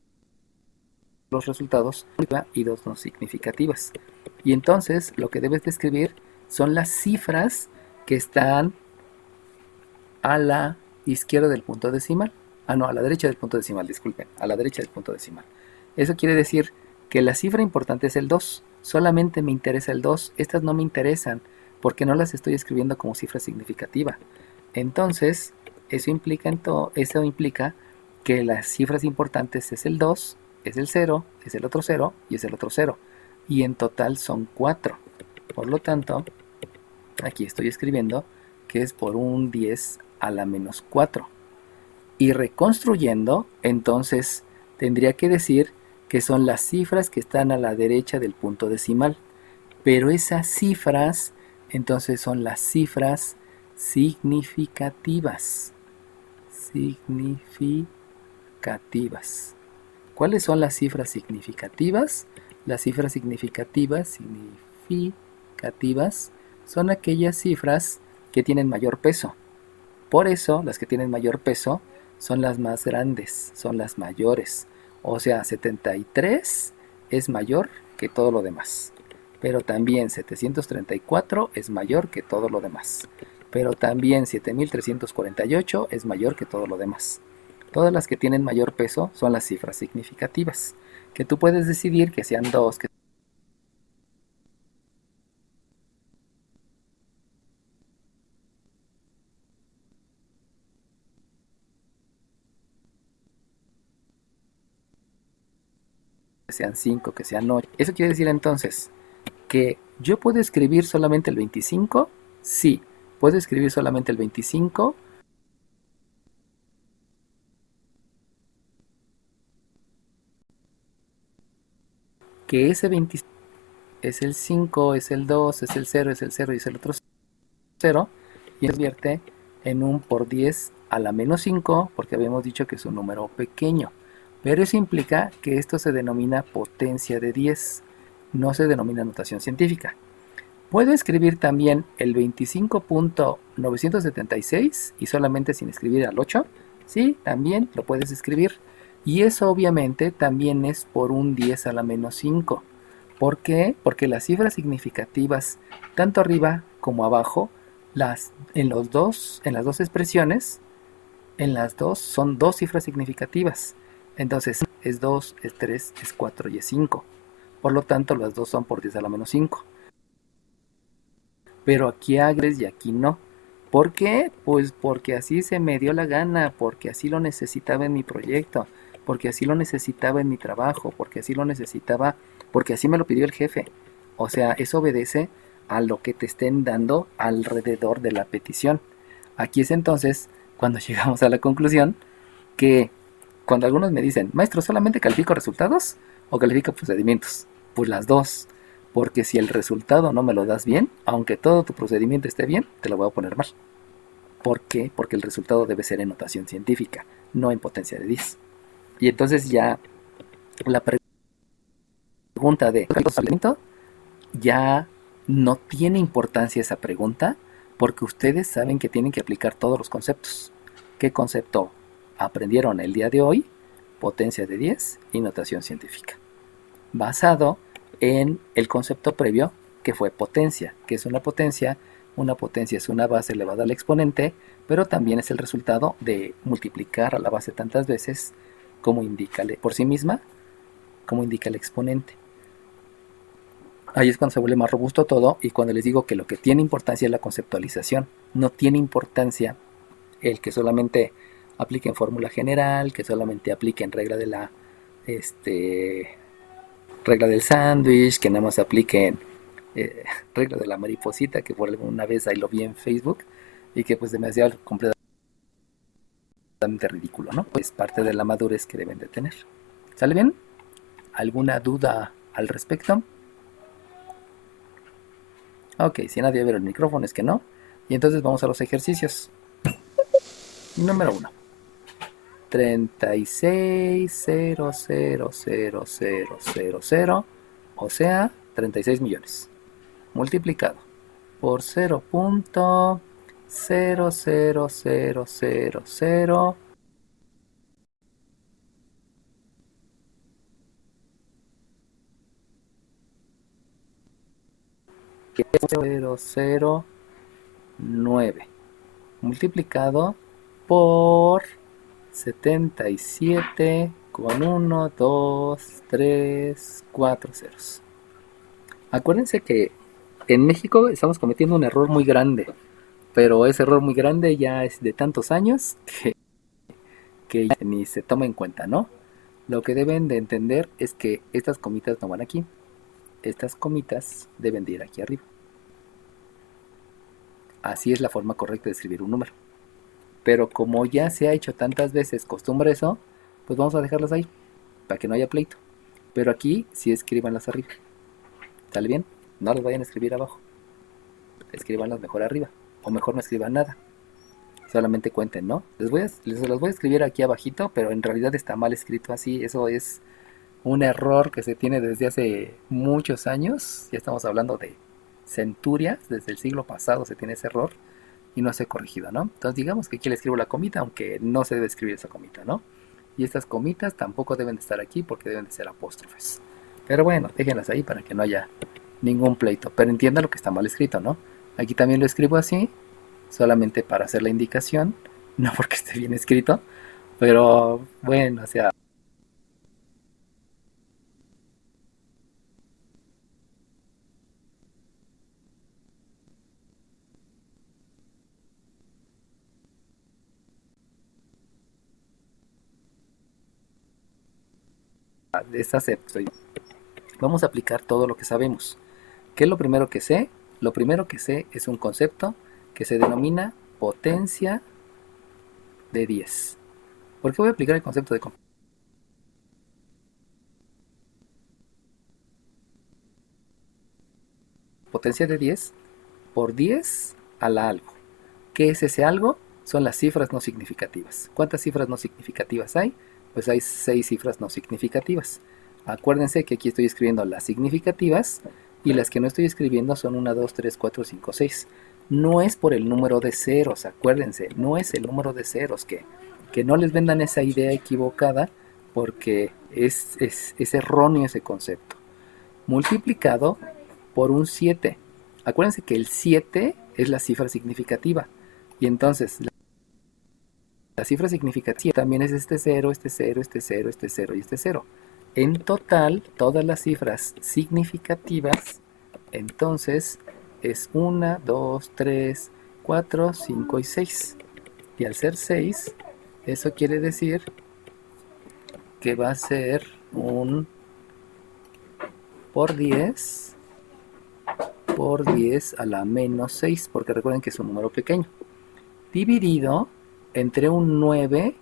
los resultados y dos no significativas. Y entonces, lo que debes de escribir son las cifras que están a la izquierda del punto decimal. No, a la derecha del punto decimal, disculpen, a la derecha del punto decimal. Eso quiere decir que la cifra importante es el 2. Solamente me interesa el 2. Estas no me interesan porque no las estoy escribiendo como cifra significativa. Entonces, eso implica que las cifras importantes es el 2, es el 0, es el otro 0 y es el otro 0. Y en total son 4. Por lo tanto, aquí estoy escribiendo que es por un 10 a la menos 4. Y reconstruyendo, entonces tendría que decir que son las cifras que están a la derecha del punto decimal. Pero esas cifras, entonces son las cifras significativas. Significativas. ¿Cuáles son las cifras significativas? Las cifras significativas son aquellas cifras que tienen mayor peso. Por eso, las que tienen mayor peso son las más grandes, son las mayores. O sea, 73 es mayor que todo lo demás. Pero también 734 es mayor que todo lo demás. Pero también 7348 es mayor que todo lo demás. Todas las que tienen mayor peso son las cifras significativas, que tú puedes decidir que sean 2, que sean 5, que sean 8. Eso quiere decir entonces que yo puedo escribir solamente el 25. Sí, puedo escribir solamente el 25. Que ese 25 es el 5, es el 2, es el 0, es el 0 y es el otro 0. Y se convierte en un por 10 a la menos 5, porque habíamos dicho que es un número pequeño. Pero eso implica que esto se denomina potencia de 10, no se denomina notación científica. Puedo escribir también el 25.976 y solamente sin escribir al 8. Sí, también lo puedes escribir. Y eso obviamente también es por un 10 a la menos 5. ¿Por qué? Porque las cifras significativas, tanto arriba como abajo, en las dos expresiones, en las dos son dos cifras significativas. Entonces es 2, es 3, es 4 y es 5. Por lo tanto, las dos son por 10 a la menos 5. Pero aquí agres y aquí no. ¿Por qué? Pues porque así se me dio la gana, porque así lo necesitaba en mi proyecto, porque así lo necesitaba en mi trabajo, porque así lo necesitaba, porque así me lo pidió el jefe. O sea, eso obedece a lo que te estén dando alrededor de la petición. Aquí es entonces cuando llegamos a la conclusión que cuando algunos me dicen, maestro, ¿solamente califico resultados o califico procedimientos? Pues las dos. Porque si el resultado no me lo das bien, aunque todo tu procedimiento esté bien, te lo voy a poner mal. ¿Por qué? Porque el resultado debe ser en notación científica, no en potencia de 10. Y entonces ya la pregunta de ya no tiene importancia esa pregunta, porque ustedes saben que tienen que aplicar todos los conceptos. ¿Qué concepto aprendieron el día de hoy? Potencia de 10 y notación científica, basado en el concepto previo que fue potencia. ¿Qué es una potencia? Una potencia es una base elevada al exponente, pero también es el resultado de multiplicar a la base tantas veces como indica por sí misma, como indica el exponente. Ahí es cuando se vuelve más robusto todo, y cuando les digo que lo que tiene importancia es la conceptualización. No tiene importancia el que solamente aplique en fórmula general, que solamente aplique en regla de la regla del sándwich, que nada más aplique en regla de la mariposita, que por alguna vez ahí lo vi en Facebook, y que pues demasiado completamente ridículo, ¿no? Pues parte de la madurez que deben de tener. ¿Sale bien? ¿Alguna duda al respecto? Ok, si nadie abre el micrófono es que no. Y entonces vamos a los ejercicios. Número 1. 36,000,000, o sea, 36 millones, multiplicado por 0.00000, que es 009, multiplicado por 77 con 1, 2, 3, 4 ceros. Acuérdense que en México estamos cometiendo un error muy grande, pero ese error muy grande ya es de tantos años que ya ni se toma en cuenta, ¿no? Lo que deben de entender es que estas comitas no van aquí. Estas comitas deben de ir aquí arriba. Así es la forma correcta de escribir un número. Pero como ya se ha hecho tantas veces costumbre eso, pues vamos a dejarlas ahí, para que no haya pleito. Pero aquí sí escríbanlas arriba. ¿Sale bien? No las vayan a escribir abajo. Escríbanlas mejor arriba. O mejor no escriban nada. Solamente cuenten, ¿no? Les las voy a escribir aquí abajito, pero en realidad está mal escrito así. Eso es un error que se tiene desde hace muchos años. Ya estamos hablando de centurias. Desde el siglo pasado se tiene ese error y no se ha corregido, ¿no? Entonces digamos que aquí le escribo la comita, aunque no se debe escribir esa comita, ¿no? Y estas comitas tampoco deben de estar aquí porque deben de ser apóstrofes. Pero bueno, déjenlas ahí para que no haya ningún pleito. Pero entiendan lo que está mal escrito, ¿no? Aquí también lo escribo así, solamente para hacer la indicación, no porque esté bien escrito, pero bueno, o sea, vamos a aplicar todo lo que sabemos. ¿Qué es lo primero que sé? Lo primero que sé es un concepto que se denomina potencia de 10. ¿Por qué voy a aplicar el concepto de potencia de 10 por 10 a la algo? ¿Qué es ese algo? Son las cifras no significativas. ¿Cuántas cifras no significativas hay? Pues hay 6 cifras no significativas. Acuérdense que aquí estoy escribiendo las significativas y las que no estoy escribiendo son 1, 2, 3, 4, 5, 6. No es por el número de ceros, acuérdense, no es el número de ceros, que no les vendan esa idea equivocada porque es erróneo ese concepto. Multiplicado por un 7. Acuérdense que el 7 es la cifra significativa y entonces la cifra significativa también es este 0, este 0, este 0, este 0 y este 0. En total, todas las cifras significativas, entonces, es 1, 2, 3, 4, 5 y 6. Y al ser 6, eso quiere decir que va a ser un por 10 a la menos 6, porque recuerden que es un número pequeño, dividido entre un 9,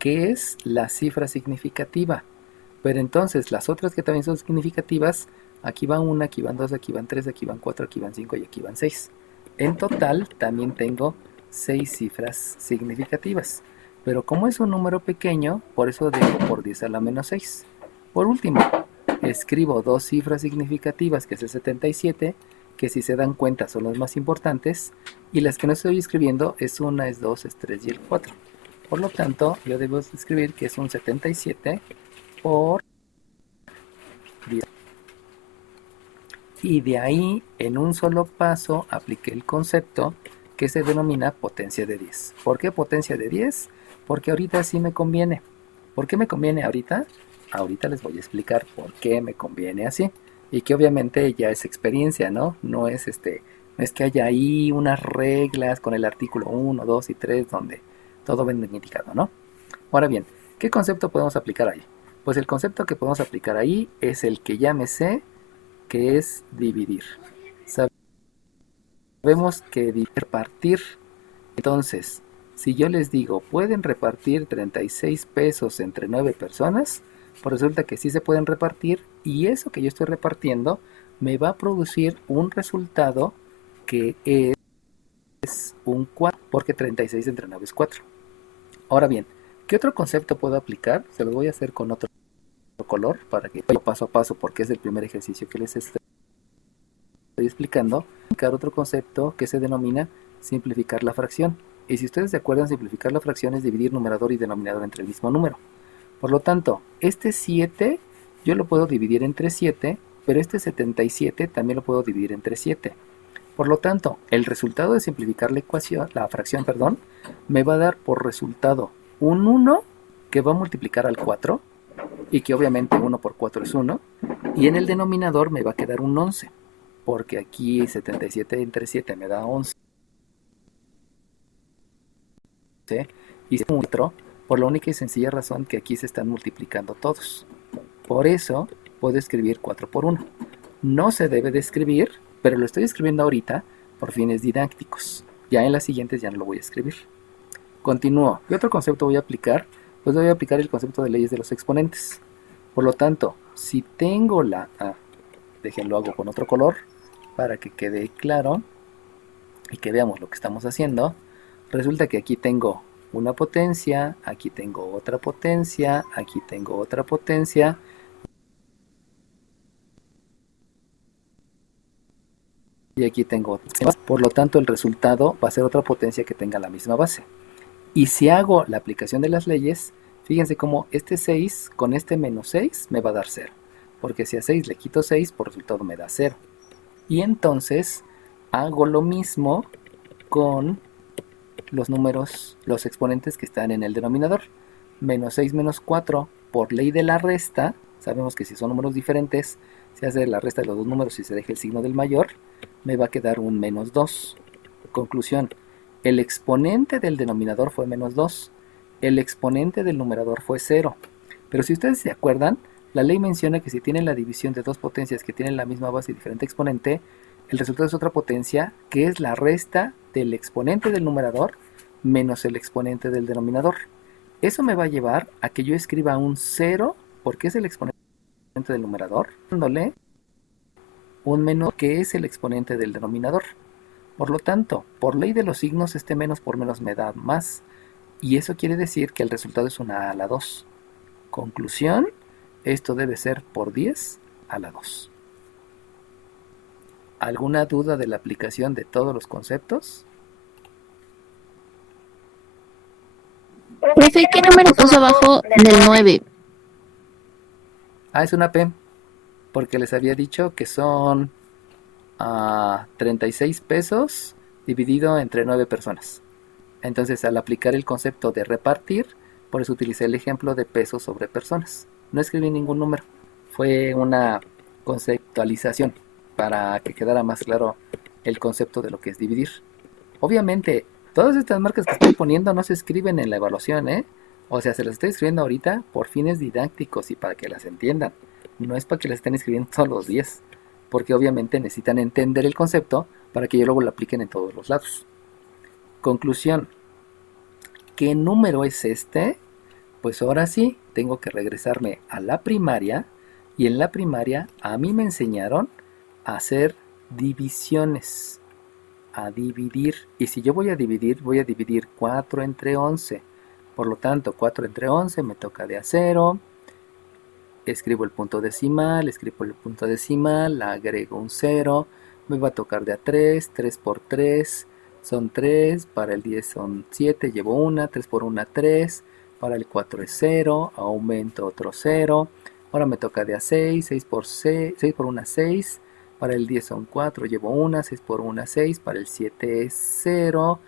que es la cifra significativa. Pero entonces las otras que también son significativas, aquí van 1, aquí van 2, aquí van 3, aquí van 4, aquí van 5 y aquí van 6. En total también tengo 6 cifras significativas. Pero como es un número pequeño, por eso dejo por 10 a la menos 6. Por último, escribo 2 cifras significativas, que es el 77, que si se dan cuenta son las más importantes, y las que no estoy escribiendo es 1, es 2, es 3 y el 4. Por lo tanto, yo debo escribir que es un 77 por 10. Y de ahí, en un solo paso, apliqué el concepto que se denomina potencia de 10. ¿Por qué potencia de 10? Porque ahorita sí me conviene. ¿Por qué me conviene ahorita? Ahorita les voy a explicar por qué me conviene así. Y que obviamente ya es experiencia, ¿no? No es que haya ahí unas reglas con el artículo 1, 2 y 3 donde todo viene indicado, ¿no? Ahora bien, ¿qué concepto podemos aplicar ahí? Pues el concepto que podemos aplicar ahí es el que ya me sé, que es dividir. Sabemos que repartir. Entonces, si yo les digo, pueden repartir 36 pesos entre 9 personas, pues resulta que sí se pueden repartir, y eso que yo estoy repartiendo me va a producir un resultado que es un 4, porque 36 entre 9 es 4. Ahora bien, ¿qué otro concepto puedo aplicar? Se los voy a hacer con otro color para que vaya paso a paso, porque es el primer ejercicio que les estoy explicando. Aplicar otro concepto que se denomina simplificar la fracción. Y si ustedes se acuerdan, simplificar la fracción es dividir numerador y denominador entre el mismo número. Por lo tanto, este 7 yo lo puedo dividir entre 7, pero este 77 también lo puedo dividir entre 7. Por lo tanto, el resultado de simplificar la fracción, me va a dar por resultado un 1 que va a multiplicar al 4, y que obviamente 1 por 4 es 1, y en el denominador me va a quedar un 11, porque aquí 77 entre 7 me da 11. Y 4, por la única y sencilla razón que aquí se están multiplicando todos. Por eso puedo escribir 4 por 1. No se debe de escribir, pero lo estoy escribiendo ahorita por fines didácticos. Ya en las siguientes ya no lo voy a escribir. Continúo. ¿Qué otro concepto voy a aplicar? Pues voy a aplicar el concepto de leyes de los exponentes. Por lo tanto, si tengo déjenlo hago con otro color para que quede claro y que veamos lo que estamos haciendo. Resulta que aquí tengo una potencia, aquí tengo otra potencia, aquí tengo otra potencia. Y aquí tengo otra. Por lo tanto, el resultado va a ser otra potencia que tenga la misma base. Y si hago la aplicación de las leyes, fíjense cómo este 6 con este menos 6 me va a dar 0. Porque si a 6 le quito 6, por resultado me da 0. Y entonces hago lo mismo con los números, los exponentes que están en el denominador. Menos 6 menos 4, por ley de la resta, sabemos que si son números diferentes, se hace la resta de los dos números y se deja el signo del mayor, me va a quedar un menos 2. Conclusión, el exponente del denominador fue menos 2, el exponente del numerador fue 0. Pero si ustedes se acuerdan, la ley menciona que si tienen la división de dos potencias que tienen la misma base y diferente exponente, el resultado es otra potencia, que es la resta del exponente del numerador menos el exponente del denominador. Eso me va a llevar a que yo escriba un 0, porque es el exponente del numerador, dándole un menos, que es el exponente del denominador. Por lo tanto, por ley de los signos, este menos por menos me da más, y eso quiere decir que el resultado es una a la 2. Conclusión, esto debe ser por 10 a la 2. ¿Alguna duda de la aplicación de todos los conceptos? Profe, ¿qué número puso abajo del 9? Es una P, porque les había dicho que son 36 pesos dividido entre 9 personas. Entonces, al aplicar el concepto de repartir, por eso utilicé el ejemplo de pesos sobre personas. No escribí ningún número, fue una conceptualización para que quedara más claro el concepto de lo que es dividir. Obviamente, todas estas marcas que estoy poniendo no se escriben en la evaluación, O sea, se las estoy escribiendo ahorita por fines didácticos y para que las entiendan. No es para que las estén escribiendo todos los días, porque obviamente necesitan entender el concepto para que yo luego lo apliquen en todos los lados. Conclusión. ¿Qué número es este? Pues ahora sí, tengo que regresarme a la primaria, y en la primaria a mí me enseñaron a hacer divisiones. a dividir. Y si yo voy a dividir 4 entre 11. Por lo tanto, 4 entre 11 me toca de a 0. Escribo el punto decimal, agrego un 0. Me va a tocar de a 3. 3 por 3 son 3. Para el 10 son 7, llevo 1. 3 por 1, 3. Para el 4 es 0. Aumento otro 0. Ahora me toca de a 6. 6 por 1, 6. Para el 10 son 4, llevo 1, 6 por 1, 6, para el 7 es 0,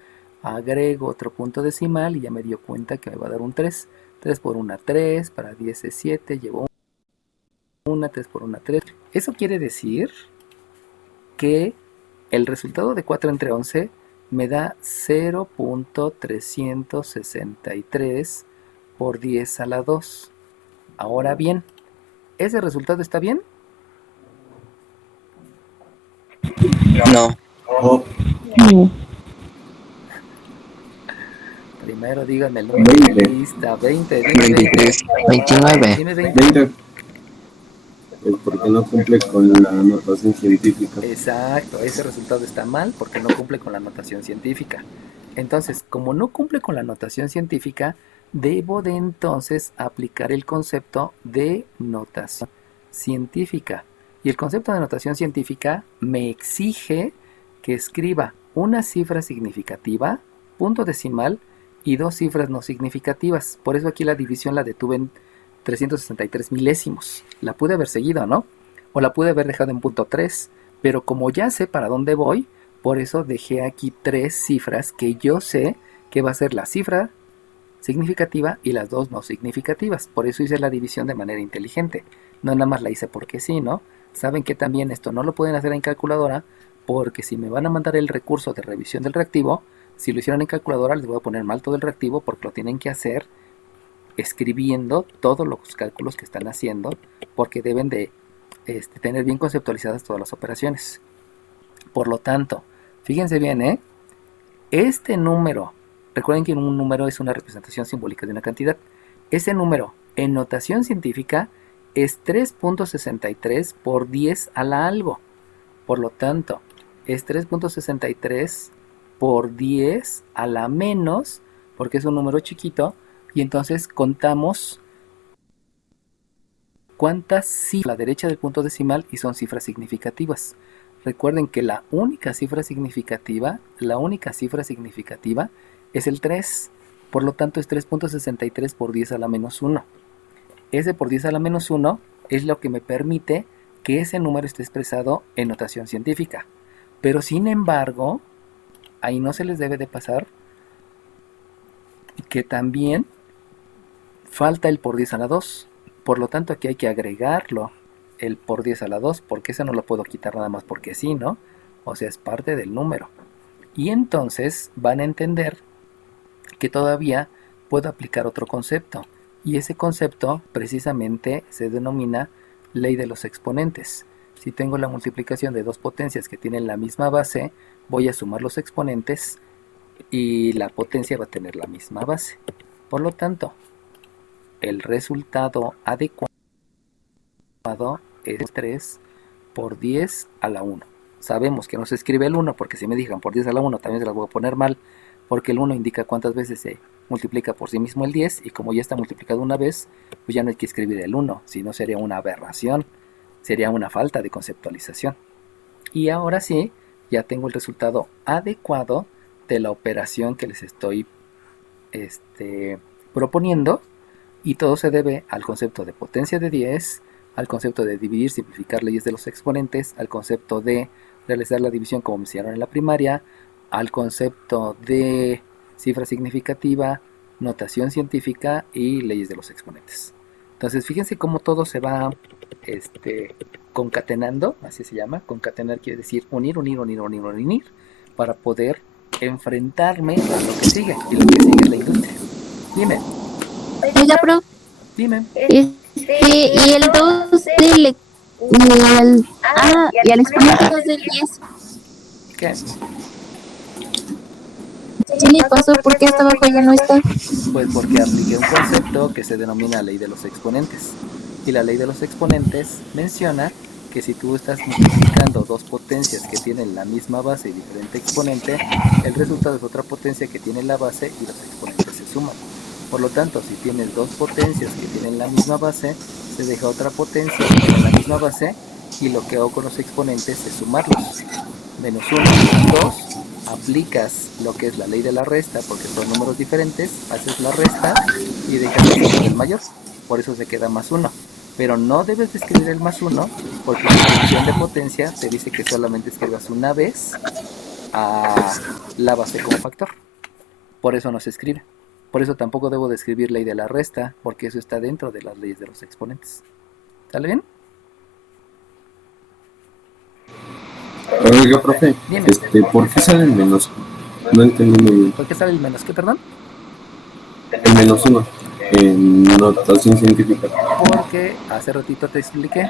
agrego otro punto decimal y ya me dio cuenta que me va a dar un 3, 3 por 1, 3, para 10 es 7, llevo 1, 3 por 1, 3. Eso quiere decir que el resultado de 4 entre 11 me da 0.363 por 10 a la 2. Ahora bien, ¿ese resultado está bien? No. No. Primero díganme el número de la lista. 20, dime 23. 29. Dime 20. 20. Porque no cumple con la notación científica. Exacto, ese resultado está mal porque no cumple con la notación científica. Entonces, como no cumple con la notación científica, debo de entonces aplicar el concepto de notación científica. Y el concepto de notación científica me exige que escriba una cifra significativa, punto decimal, y 2 cifras no significativas. Por eso aquí la división la detuve en 363 milésimos. La pude haber seguido, ¿no? O la pude haber dejado en punto 3. Pero como ya sé para dónde voy, por eso dejé aquí 3 cifras que yo sé que va a ser la cifra significativa y las 2 no significativas. Por eso hice la división de manera inteligente. No nada más la hice porque sí, ¿no? Saben que también esto no lo pueden hacer en calculadora, porque si me van a mandar el recurso de revisión del reactivo, si lo hicieran en calculadora les voy a poner mal todo el reactivo porque lo tienen que hacer escribiendo todos los cálculos que están haciendo, porque deben de tener bien conceptualizadas todas las operaciones. Por lo tanto, fíjense bien, este número, recuerden que un número es una representación simbólica de una cantidad. Ese número en notación científica es 3.63 por 10 a la algo. Por lo tanto, es 3.63 por 10 a la menos, porque es un número chiquito, y entonces contamos cuántas cifras a la derecha del punto decimal y son cifras significativas. Recuerden que la única cifra significativa es el 3. Por lo tanto, es 3.63 por 10 a la menos 1. Ese por 10 a la menos 1 es lo que me permite que ese número esté expresado en notación científica. Pero sin embargo, ahí no se les debe de pasar que también falta el por 10 a la 2. Por lo tanto, aquí hay que agregarlo, el por 10 a la 2, porque eso no lo puedo quitar nada más porque sí, ¿no? O sea, es parte del número. Y entonces van a entender que todavía puedo aplicar otro concepto. Y ese concepto precisamente se denomina ley de los exponentes. Si tengo la multiplicación de 2 potencias que tienen la misma base, voy a sumar los exponentes y la potencia va a tener la misma base. Por lo tanto, el resultado adecuado es 3 por 10 a la 1. Sabemos que no se escribe el 1 porque si me digan por 10 a la 1 también se las voy a poner mal, porque el 1 indica cuántas veces se multiplica por sí mismo el 10, y como ya está multiplicado una vez, pues ya no hay que escribir el 1, si no sería una aberración, sería una falta de conceptualización. Y ahora sí, ya tengo el resultado adecuado de la operación que les estoy proponiendo, y todo se debe al concepto de potencia de 10, al concepto de dividir, simplificar leyes de los exponentes, al concepto de realizar la división como me enseñaron en la primaria, al concepto de cifra significativa, notación científica y leyes de los exponentes. Entonces, fíjense cómo todo se va concatenando, así se llama. Concatenar quiere decir unir, para poder enfrentarme a lo que sigue. Y lo que sigue es la industria. Dime. Oiga, pro, Dime. y el 2 del... y al exponente 2 del 10. ¿Qué? ¿Qué le pasó? ¿Por qué hasta abajo ya no está? Pues porque apliqué un concepto que se denomina ley de los exponentes. Y la ley de los exponentes menciona que si tú estás multiplicando dos potencias que tienen la misma base y diferente exponente, el resultado es otra potencia que tiene la base y los exponentes se suman. Por lo tanto, si tienes dos potencias que tienen la misma base, se deja otra potencia que tiene la misma base y lo que hago con los exponentes es sumarlos. Menos 1 menos 2, aplicas lo que es la ley de la resta porque son números diferentes, haces la resta y dejas el número del mayor, por eso se queda más 1. Pero no debes de escribir el más 1 porque la función de potencia te dice que solamente escribas una vez a la base como factor. Por eso no se escribe. Por eso tampoco debo de escribir ley de la resta porque eso está dentro de las leyes de los exponentes. ¿Sale bien? Oiga, profe, Dime. ¿por qué sale el menos? No entendí muy bien. ¿Por qué sale el menos qué, perdón? El menos uno en notación científica. Porque hace ratito te expliqué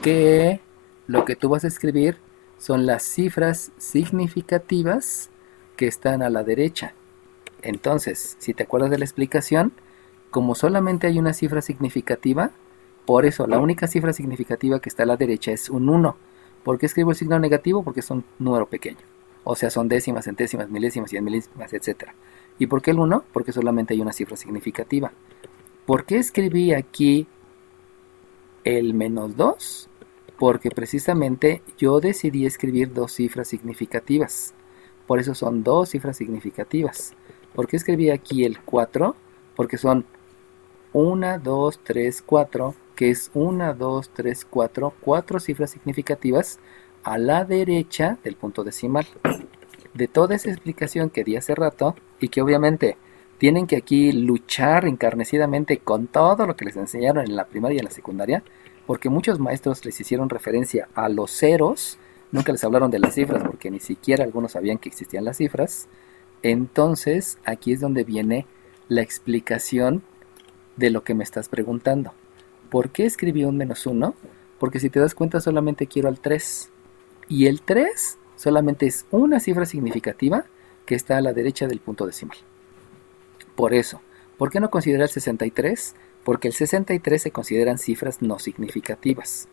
que lo que tú vas a escribir son las cifras significativas que están a la derecha. Entonces, si te acuerdas de la explicación, como solamente hay una cifra significativa, por eso la única cifra significativa que está a la derecha es un 1. ¿Por qué escribo el signo negativo? Porque es un número pequeño. O sea, son décimas, centésimas, milésimas, 100 milésimas, etc. ¿Y por qué el 1? Porque solamente hay una cifra significativa. ¿Por qué escribí aquí el menos 2? Porque precisamente yo decidí escribir dos cifras significativas. Por eso son dos cifras significativas. ¿Por qué escribí aquí el 4? Porque son 1, 2, 3, 4, que es 1, 2, 3, 4, cuatro cifras significativas a la derecha del punto decimal. De toda esa explicación que di hace rato, y que obviamente tienen que aquí luchar encarnecidamente con todo lo que les enseñaron en la primaria y en la secundaria, porque muchos maestros les hicieron referencia a los ceros, nunca les hablaron de las cifras, porque ni siquiera algunos sabían que existían las cifras. Entonces, aquí es donde viene la explicación de lo que me estás preguntando. ¿Por qué escribí un menos 1? Porque si te das cuenta solamente quiero al 3. Y el 3 solamente es una cifra significativa que está a la derecha del punto decimal. Por eso, ¿por qué no considerar el 63? Porque el 63 se consideran cifras no significativas.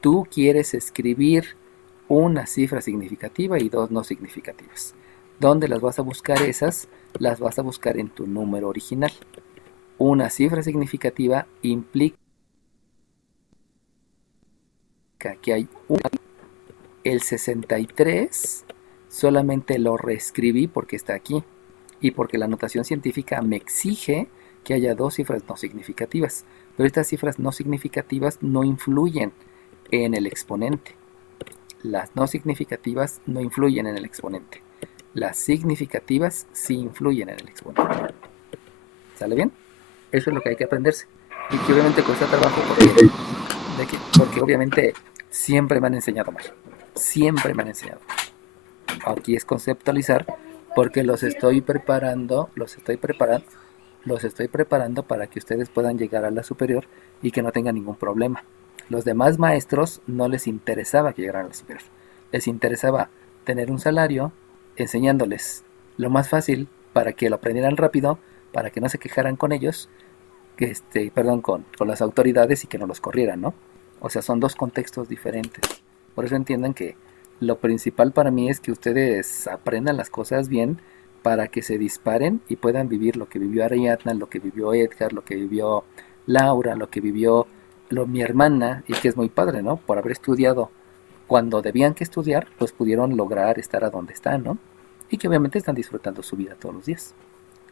Tú quieres escribir una cifra significativa y dos no significativas. ¿Dónde las vas a buscar esas? Las vas a buscar en tu número original. Una cifra significativa implica que hay una. El 63 solamente lo reescribí porque está aquí y porque la notación científica me exige que haya dos cifras no significativas. Pero estas cifras no significativas no influyen en el exponente. Las no significativas no influyen en el exponente. Las significativas sí influyen en el exponente. ¿Sale bien? Eso es lo que hay que aprenderse. Y que obviamente cuesta trabajo porque obviamente siempre me han enseñado mal. Siempre me han enseñado mal. Aquí es conceptualizar porque los estoy preparando para que ustedes puedan llegar a la superior y que no tengan ningún problema. Los demás maestros no les interesaba que llegaran a la superior. Les interesaba tener un salario enseñándoles lo más fácil para que lo aprendieran rápido, para que no se quejaran con ellos, con las autoridades y que no los corrieran, ¿no? O sea, son dos contextos diferentes. Por eso entiendan que lo principal para mí es que ustedes aprendan las cosas bien para que se disparen y puedan vivir lo que vivió Ariadna, lo que vivió Edgar, lo que vivió Laura, lo que vivió mi hermana, y que es muy padre, ¿no? Por haber estudiado cuando debían que estudiar, pues pudieron lograr estar a donde están, ¿no? Y que obviamente están disfrutando su vida todos los días.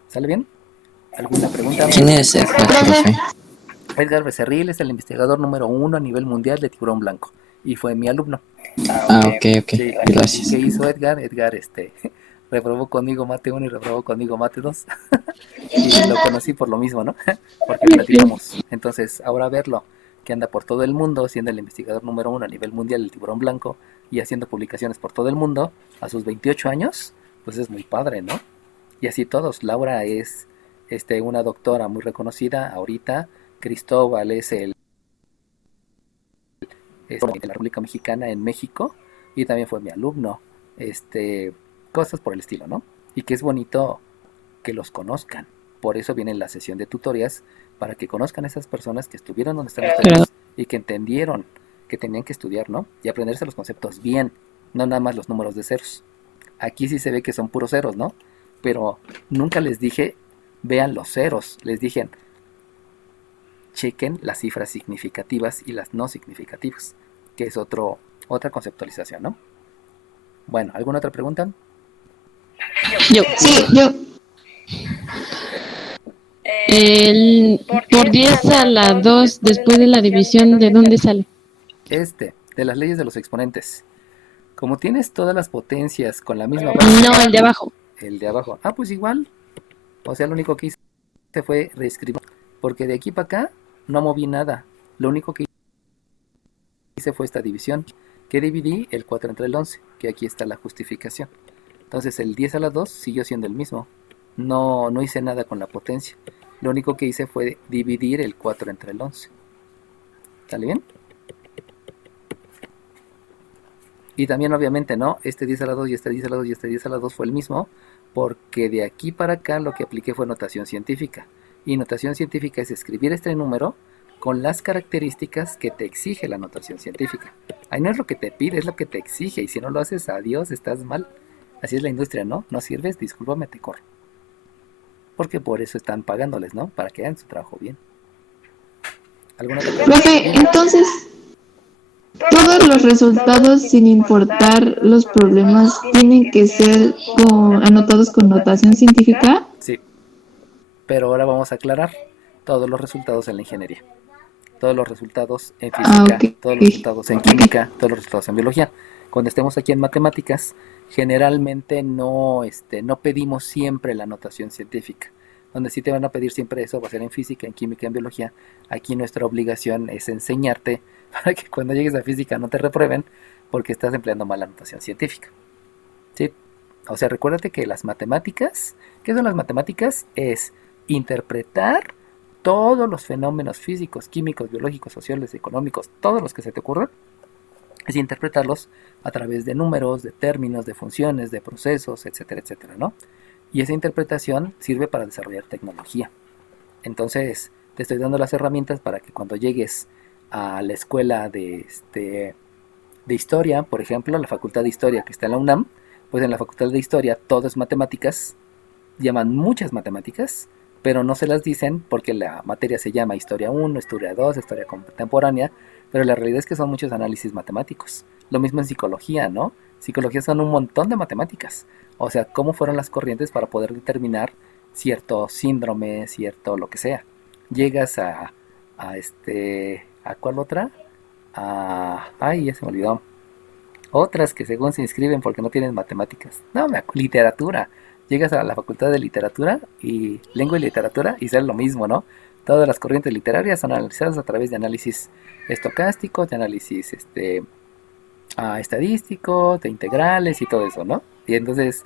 ¿Sale bien? ¿Alguna pregunta? ¿Quién es Edgar, profe? Edgar Becerril es el investigador número 1 a nivel mundial de tiburón blanco y fue mi alumno. Ok, Sí, gracias. ¿qué hizo Edgar? Edgar reprobó conmigo mate 1 y reprobó conmigo mate 2 y lo conocí por lo mismo, ¿no? Porque platicamos. Entonces, ahora verlo, que anda por todo el mundo siendo el investigador número 1 a nivel mundial del tiburón blanco y haciendo publicaciones por todo el mundo a sus 28 años, pues es muy padre, ¿no? Y así todos. Laura es una doctora muy reconocida ahorita. Cristóbal es de la República Mexicana en México y también fue mi alumno. Cosas por el estilo, ¿no? Y que es bonito que los conozcan. Por eso viene la sesión de tutorías, para que conozcan a esas personas que estuvieron donde están ustedes y que entendieron que tenían que estudiar, ¿no? Y aprenderse los conceptos bien, no nada más los números de ceros. Aquí sí se ve que son puros ceros, ¿no? Pero nunca les dije, vean los ceros. Les dije, chequen las cifras significativas y las no significativas, que es otra conceptualización, ¿no? Bueno, ¿alguna otra pregunta? Yo. Sí, yo. El por 10 a la 2 después de la división, ¿de dónde sale? De las leyes de los exponentes. Como tienes todas las potencias con la misma base, No, el de abajo. el de abajo, pues igual. O sea, lo único que hice fue reescribir, porque de aquí para acá no moví nada. Lo único que hice fue esta división, que dividí el 4 entre el 11, que aquí está la justificación. Entonces el 10 a la 2 siguió siendo el mismo. No hice nada con la potencia. Lo único que hice fue dividir el 4 entre el 11. ¿Sale bien? Y también obviamente, ¿no? Este 10 a la 2 y este 10 a la 2 y este 10 a la 2 fue el mismo, porque de aquí para acá lo que apliqué fue notación científica. Y notación científica es escribir este número con las características que te exige la notación científica. Ahí no es lo que te pide, es lo que te exige. Y si no lo haces, adiós, estás mal. Así es la industria, ¿no? No sirves, discúlpame, te corro. Porque por eso están pagándoles, ¿no? Para que hagan su trabajo bien. ¿Alguna otra pregunta? Profe, entonces, todos los resultados, sin importar los problemas, tienen que ser anotados con notación científica. Sí. Pero ahora vamos a aclarar todos los resultados en la ingeniería. Todos los resultados en física, Ok. todos los resultados en química, todos los resultados en biología. Cuando estemos aquí en matemáticas, generalmente no pedimos siempre la notación científica. Donde sí te van a pedir siempre eso va a ser en física, en química, en biología. Aquí nuestra obligación es enseñarte para que cuando llegues a física no te reprueben porque estás empleando mal la notación científica. ¿Sí? O sea, recuérdate que las matemáticas, ¿qué son las matemáticas? Es interpretar todos los fenómenos físicos, químicos, biológicos, sociales, económicos, todos los que se te ocurran, es interpretarlos a través de números, de términos, de funciones, de procesos, etcétera, etcétera, ¿no? Y esa interpretación sirve para desarrollar tecnología. Entonces, te estoy dando las herramientas para que cuando llegues a la escuela de historia, por ejemplo, la facultad de historia que está en la UNAM, pues en la facultad de historia todo es matemáticas, llaman muchas matemáticas, pero no se las dicen porque la materia se llama Historia 1, Historia 2, Historia Contemporánea, pero la realidad es que son muchos análisis matemáticos. Lo mismo en psicología, ¿no? Psicología son un montón de matemáticas. O sea, cómo fueron las corrientes para poder determinar cierto síndrome, cierto lo que sea. Llegas ¿a cuál otra? Ay, ya se me olvidó. Otras que según se inscriben porque no tienen matemáticas. No, literatura. Llegas a la facultad de literatura y lengua y literatura y sale lo mismo, ¿no? Todas las corrientes literarias son analizadas a través de análisis estocástico, de análisis estadístico, de integrales y todo eso, ¿no? Y entonces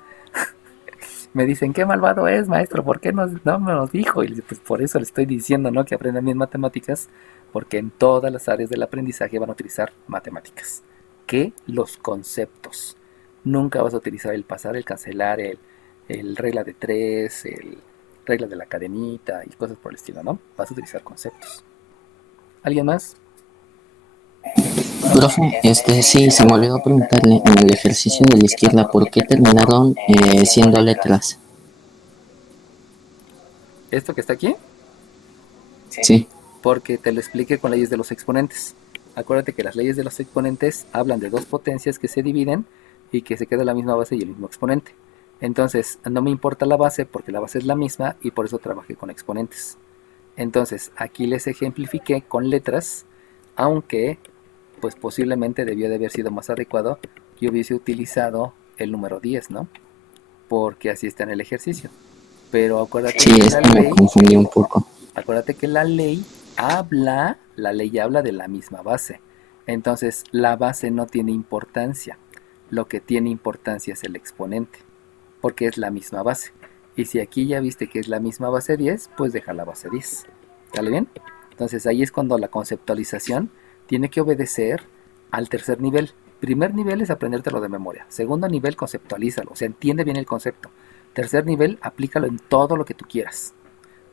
me dicen, qué malvado es, maestro, ¿por qué no me lo dijo? Y pues por eso le estoy diciendo, ¿no? Que aprendan bien matemáticas, porque en todas las áreas del aprendizaje van a utilizar matemáticas. Que los conceptos. Nunca vas a utilizar el pasar, el cancelar, el regla de 3, el regla de la cadenita y cosas por el estilo, ¿no? Vas a utilizar conceptos. ¿Alguien más? Profe, sí, se me olvidó preguntarle en el ejercicio de la izquierda, ¿por qué terminaron siendo letras? ¿Esto que está aquí? Sí. Porque te lo expliqué con leyes de los exponentes. Acuérdate que las leyes de los exponentes hablan de dos potencias que se dividen y que se queda la misma base y el mismo exponente. Entonces, no me importa la base porque la base es la misma y por eso trabajé con exponentes. Entonces, aquí les ejemplifiqué con letras, aunque pues posiblemente debió de haber sido más adecuado que hubiese utilizado el número 10, ¿no? Porque así está en el ejercicio. Pero acuérdate Sí, que es que me confundí un poco. Acuérdate que la ley habla de la misma base. Entonces, la base no tiene importancia. Lo que tiene importancia es el exponente, porque es la misma base. Y si aquí ya viste que es la misma base 10, pues deja la base 10. ¿Sale bien? Entonces, ahí es cuando la conceptualización tiene que obedecer al tercer nivel. Primer nivel es aprendértelo de memoria. Segundo nivel, conceptualízalo. O sea, entiende bien el concepto. Tercer nivel, aplícalo en todo lo que tú quieras.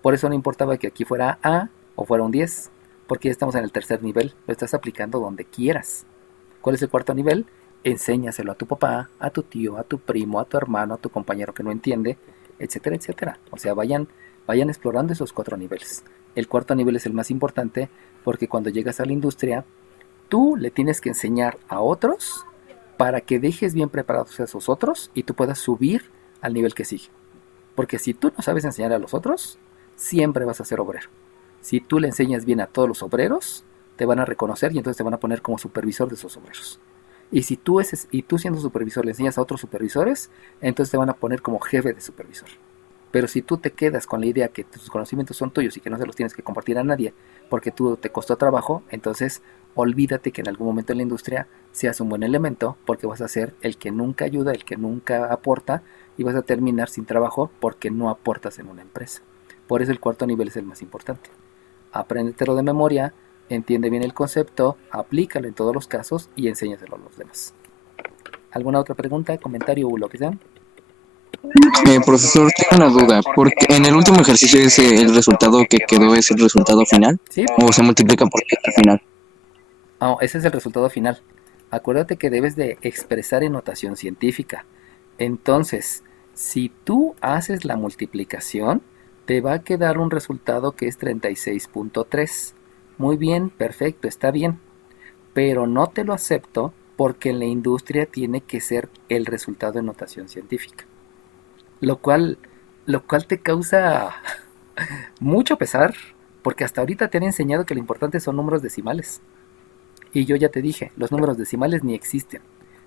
Por eso no importaba que aquí fuera A o fuera un 10, porque ya estamos en el tercer nivel, lo estás aplicando donde quieras. ¿Cuál es el cuarto nivel? Enséñaselo a tu papá, a tu tío, a tu primo, a tu hermano, a tu compañero que no entiende, etcétera, etcétera. O sea, vayan explorando esos 4 niveles. El cuarto nivel es el más importante porque cuando llegas a la industria, tú le tienes que enseñar a otros para que dejes bien preparados a esos otros y tú puedas subir al nivel que sigue. Porque si tú no sabes enseñar a los otros, siempre vas a ser obrero. Si tú le enseñas bien a todos los obreros, te van a reconocer y entonces te van a poner como supervisor de esos obreros. Y si tú siendo supervisor le enseñas a otros supervisores, entonces te van a poner como jefe de supervisor. Pero si tú te quedas con la idea que tus conocimientos son tuyos y que no se los tienes que compartir a nadie porque tú te costó trabajo, entonces olvídate que en algún momento en la industria seas un buen elemento porque vas a ser el que nunca ayuda, el que nunca aporta y vas a terminar sin trabajo porque no aportas en una empresa. Por eso el cuarto nivel es el más importante. Apréndetelo de memoria, entiende bien el concepto, aplícalo en todos los casos y enséñaselo a los demás. ¿Alguna otra pregunta, comentario o lo que sea? Profesor, tengo una duda, porque en el último ejercicio el resultado que quedó es el resultado final, ¿Sí? o se multiplica por 10 al final. No, ese es el resultado final. Acuérdate que debes de expresar en notación científica. Entonces, si tú haces la multiplicación, te va a quedar un resultado que es 36.3. Muy bien, perfecto, está bien. Pero no te lo acepto porque en la industria tiene que ser el resultado en notación científica. Lo cual te causa mucho pesar, porque hasta ahorita te han enseñado que lo importante son números decimales. Y yo ya te dije, los números decimales ni existen.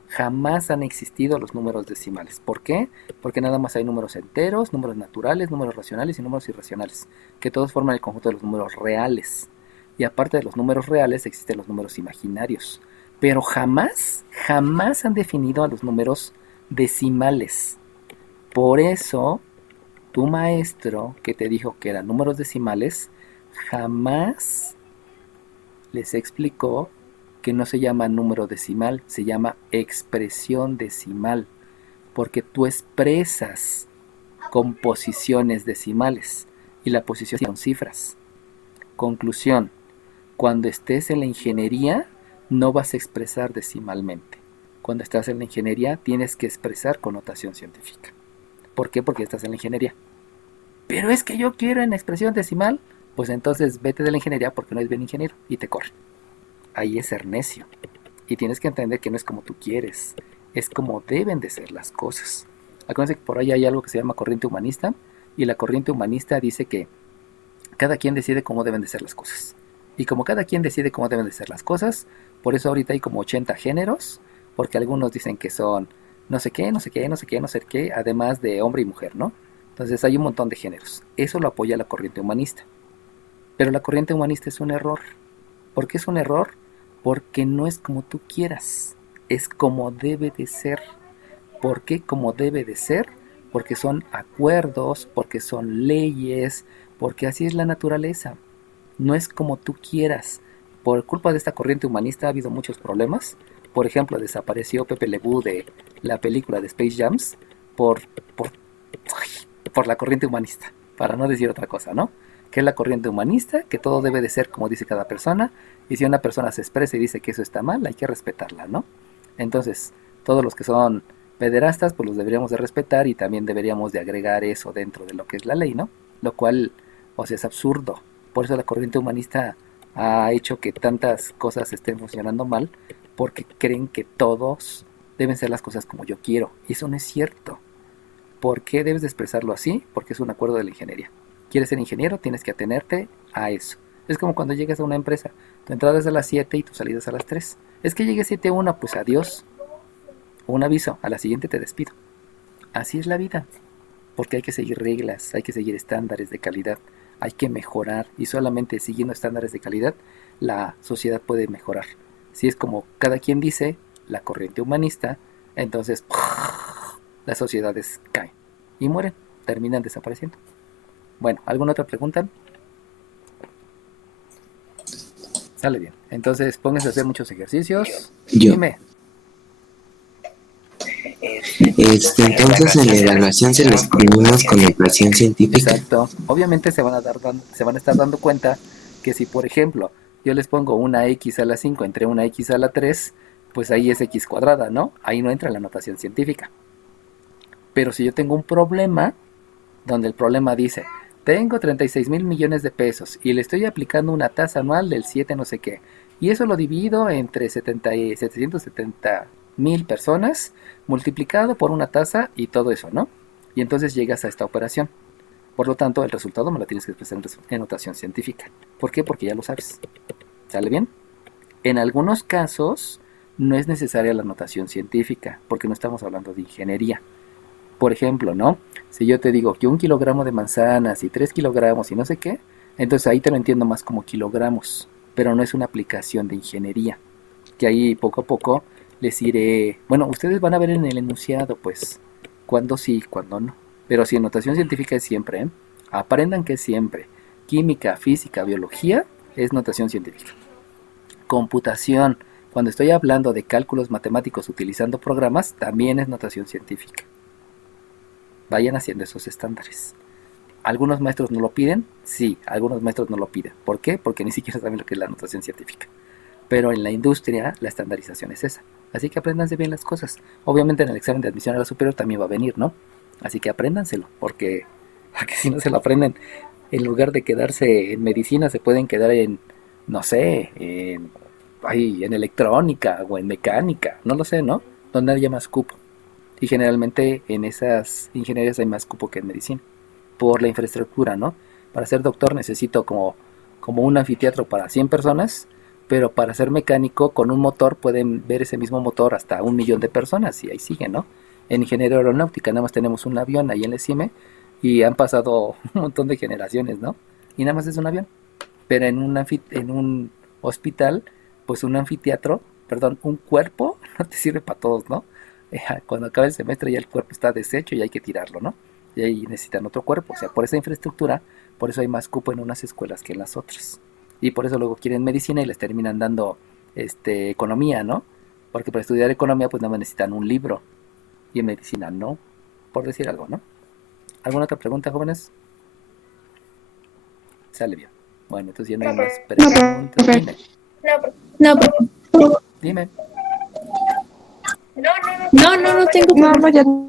Jamás han existido los números decimales. ¿Por qué? Porque nada más hay números enteros, números naturales, números racionales y números irracionales, que todos forman el conjunto de los números reales. Y aparte de los números reales existen los números imaginarios. Pero jamás han definido a los números decimales. Por eso, tu maestro que te dijo que eran números decimales, jamás les explicó que no se llama número decimal, se llama expresión decimal, porque tú expresas con posiciones decimales y la posición son cifras. Conclusión, cuando estés en la ingeniería no vas a expresar decimalmente. Cuando estás en la ingeniería tienes que expresar con notación científica. ¿Por qué? Porque estás en la ingeniería. Pero es que yo quiero en expresión decimal. Pues entonces vete de la ingeniería porque no eres bien ingeniero y te corren. Ahí es ser necio. Y tienes que entender que no es como tú quieres. Es como deben de ser las cosas. Acuérdense que por ahí hay algo que se llama corriente humanista. Y la corriente humanista dice que cada quien decide cómo deben de ser las cosas. Y como cada quien decide cómo deben de ser las cosas, por eso ahorita hay como 80 géneros. Porque algunos dicen que son no sé qué, no sé qué, no sé qué, no sé qué, además de hombre y mujer, ¿no? Entonces hay un montón de géneros. Eso lo apoya la corriente humanista. Pero la corriente humanista es un error. ¿Por qué es un error? Porque no es como tú quieras. Es como debe de ser. ¿Por qué como debe de ser? Porque son acuerdos, porque son leyes, porque así es la naturaleza. No es como tú quieras. Por culpa de esta corriente humanista ha habido muchos problemas. Por ejemplo, desapareció Pepe Le Pew de la película de Space Jams por la corriente humanista, para no decir otra cosa, ¿no? Que es la corriente humanista, que todo debe de ser como dice cada persona, y si una persona se expresa y dice que eso está mal, hay que respetarla, ¿no? Entonces, todos los que son pederastas, pues los deberíamos de respetar y también deberíamos de agregar eso dentro de lo que es la ley, ¿no? Lo cual, o sea, es absurdo. Por eso la corriente humanista ha hecho que tantas cosas estén funcionando mal, porque creen que todos deben ser las cosas como yo quiero. Y eso no es cierto. ¿Por qué debes de expresarlo así? Porque es un acuerdo de la ingeniería. ¿Quieres ser ingeniero? Tienes que atenerte a eso. Es como cuando llegas a una empresa. Tu entrada es a las 7 y tu salida es a las 3. Es que llegue 7:01, pues adiós. Un aviso, a la siguiente te despido. Así es la vida. Porque hay que seguir reglas, hay que seguir estándares de calidad. Hay que mejorar. Y solamente siguiendo estándares de calidad, la sociedad puede mejorar. Si es como cada quien dice, la corriente humanista, entonces las sociedades caen y mueren, terminan desapareciendo. Bueno, ¿alguna otra pregunta? Sale bien. Entonces pónganse a hacer muchos ejercicios. Yo. Dime. Entonces en la evaluación se les escribimos con notación científica. Exacto. Obviamente se van a estar dando cuenta que si, por ejemplo, yo les pongo una x a la 5 entre una x a la 3, pues ahí es x cuadrada, ¿no? Ahí no entra la notación científica. Pero si yo tengo un problema, donde el problema dice, tengo 36,000 millones de pesos y le estoy aplicando una tasa anual del 7 no sé qué, y eso lo divido entre 770,000 personas, multiplicado por una tasa y todo eso, ¿no? Y entonces llegas a esta operación. Por lo tanto, el resultado me lo tienes que expresar en notación científica. ¿Por qué? Porque ya lo sabes. ¿Sale bien? En algunos casos no es necesaria la notación científica, porque no estamos hablando de ingeniería. Por ejemplo, ¿no? Si yo te digo que 1 kilogramo de manzanas y 3 kilogramos y no sé qué, entonces ahí te lo entiendo más como kilogramos, pero no es una aplicación de ingeniería. Que ahí poco a poco les iré... Bueno, ustedes van a ver en el enunciado, pues, cuándo sí, cuándo no. Pero si en notación científica es siempre, ¿eh? Aprendan que es siempre. Química, física, biología es notación científica. Computación, cuando estoy hablando de cálculos matemáticos utilizando programas, también es notación científica. Vayan haciendo esos estándares. ¿Algunos maestros no lo piden? Sí, algunos maestros no lo piden. ¿Por qué? Porque ni siquiera saben lo que es la notación científica. Pero en la industria la estandarización es esa. Así que apréndanse bien las cosas. Obviamente en el examen de admisión a la superior también va a venir, ¿no? Así que apréndanselo, porque si no se lo aprenden, en lugar de quedarse en medicina, se pueden quedar en, no sé, en electrónica o en mecánica, no lo sé, ¿no? Donde haya más cupo. Y generalmente en esas ingenierías hay más cupo que en medicina, por la infraestructura, ¿no? Para ser doctor necesito como un anfiteatro para 100 personas, pero para ser mecánico con un motor pueden ver ese mismo motor hasta 1 millón de personas y ahí sigue, ¿no? En ingeniería aeronáutica nada más tenemos un avión ahí en el CIME y han pasado un montón de generaciones, ¿no? Y nada más es un avión. Pero en un hospital, pues un cuerpo no te sirve para todos, ¿no? Cuando acaba el semestre ya el cuerpo está deshecho y hay que tirarlo, ¿no? Y ahí necesitan otro cuerpo. O sea, por esa infraestructura, por eso hay más cupo en unas escuelas que en las otras. Y por eso luego quieren medicina y les terminan dando economía, ¿no? Porque para estudiar economía pues nada más necesitan un libro. Y en medicina no, por decir algo, ¿no? ¿Alguna otra pregunta, jóvenes? Sale bien. Bueno, entonces ya no hay más preguntas. Dime. No, Dime. no tengo. No, ya no.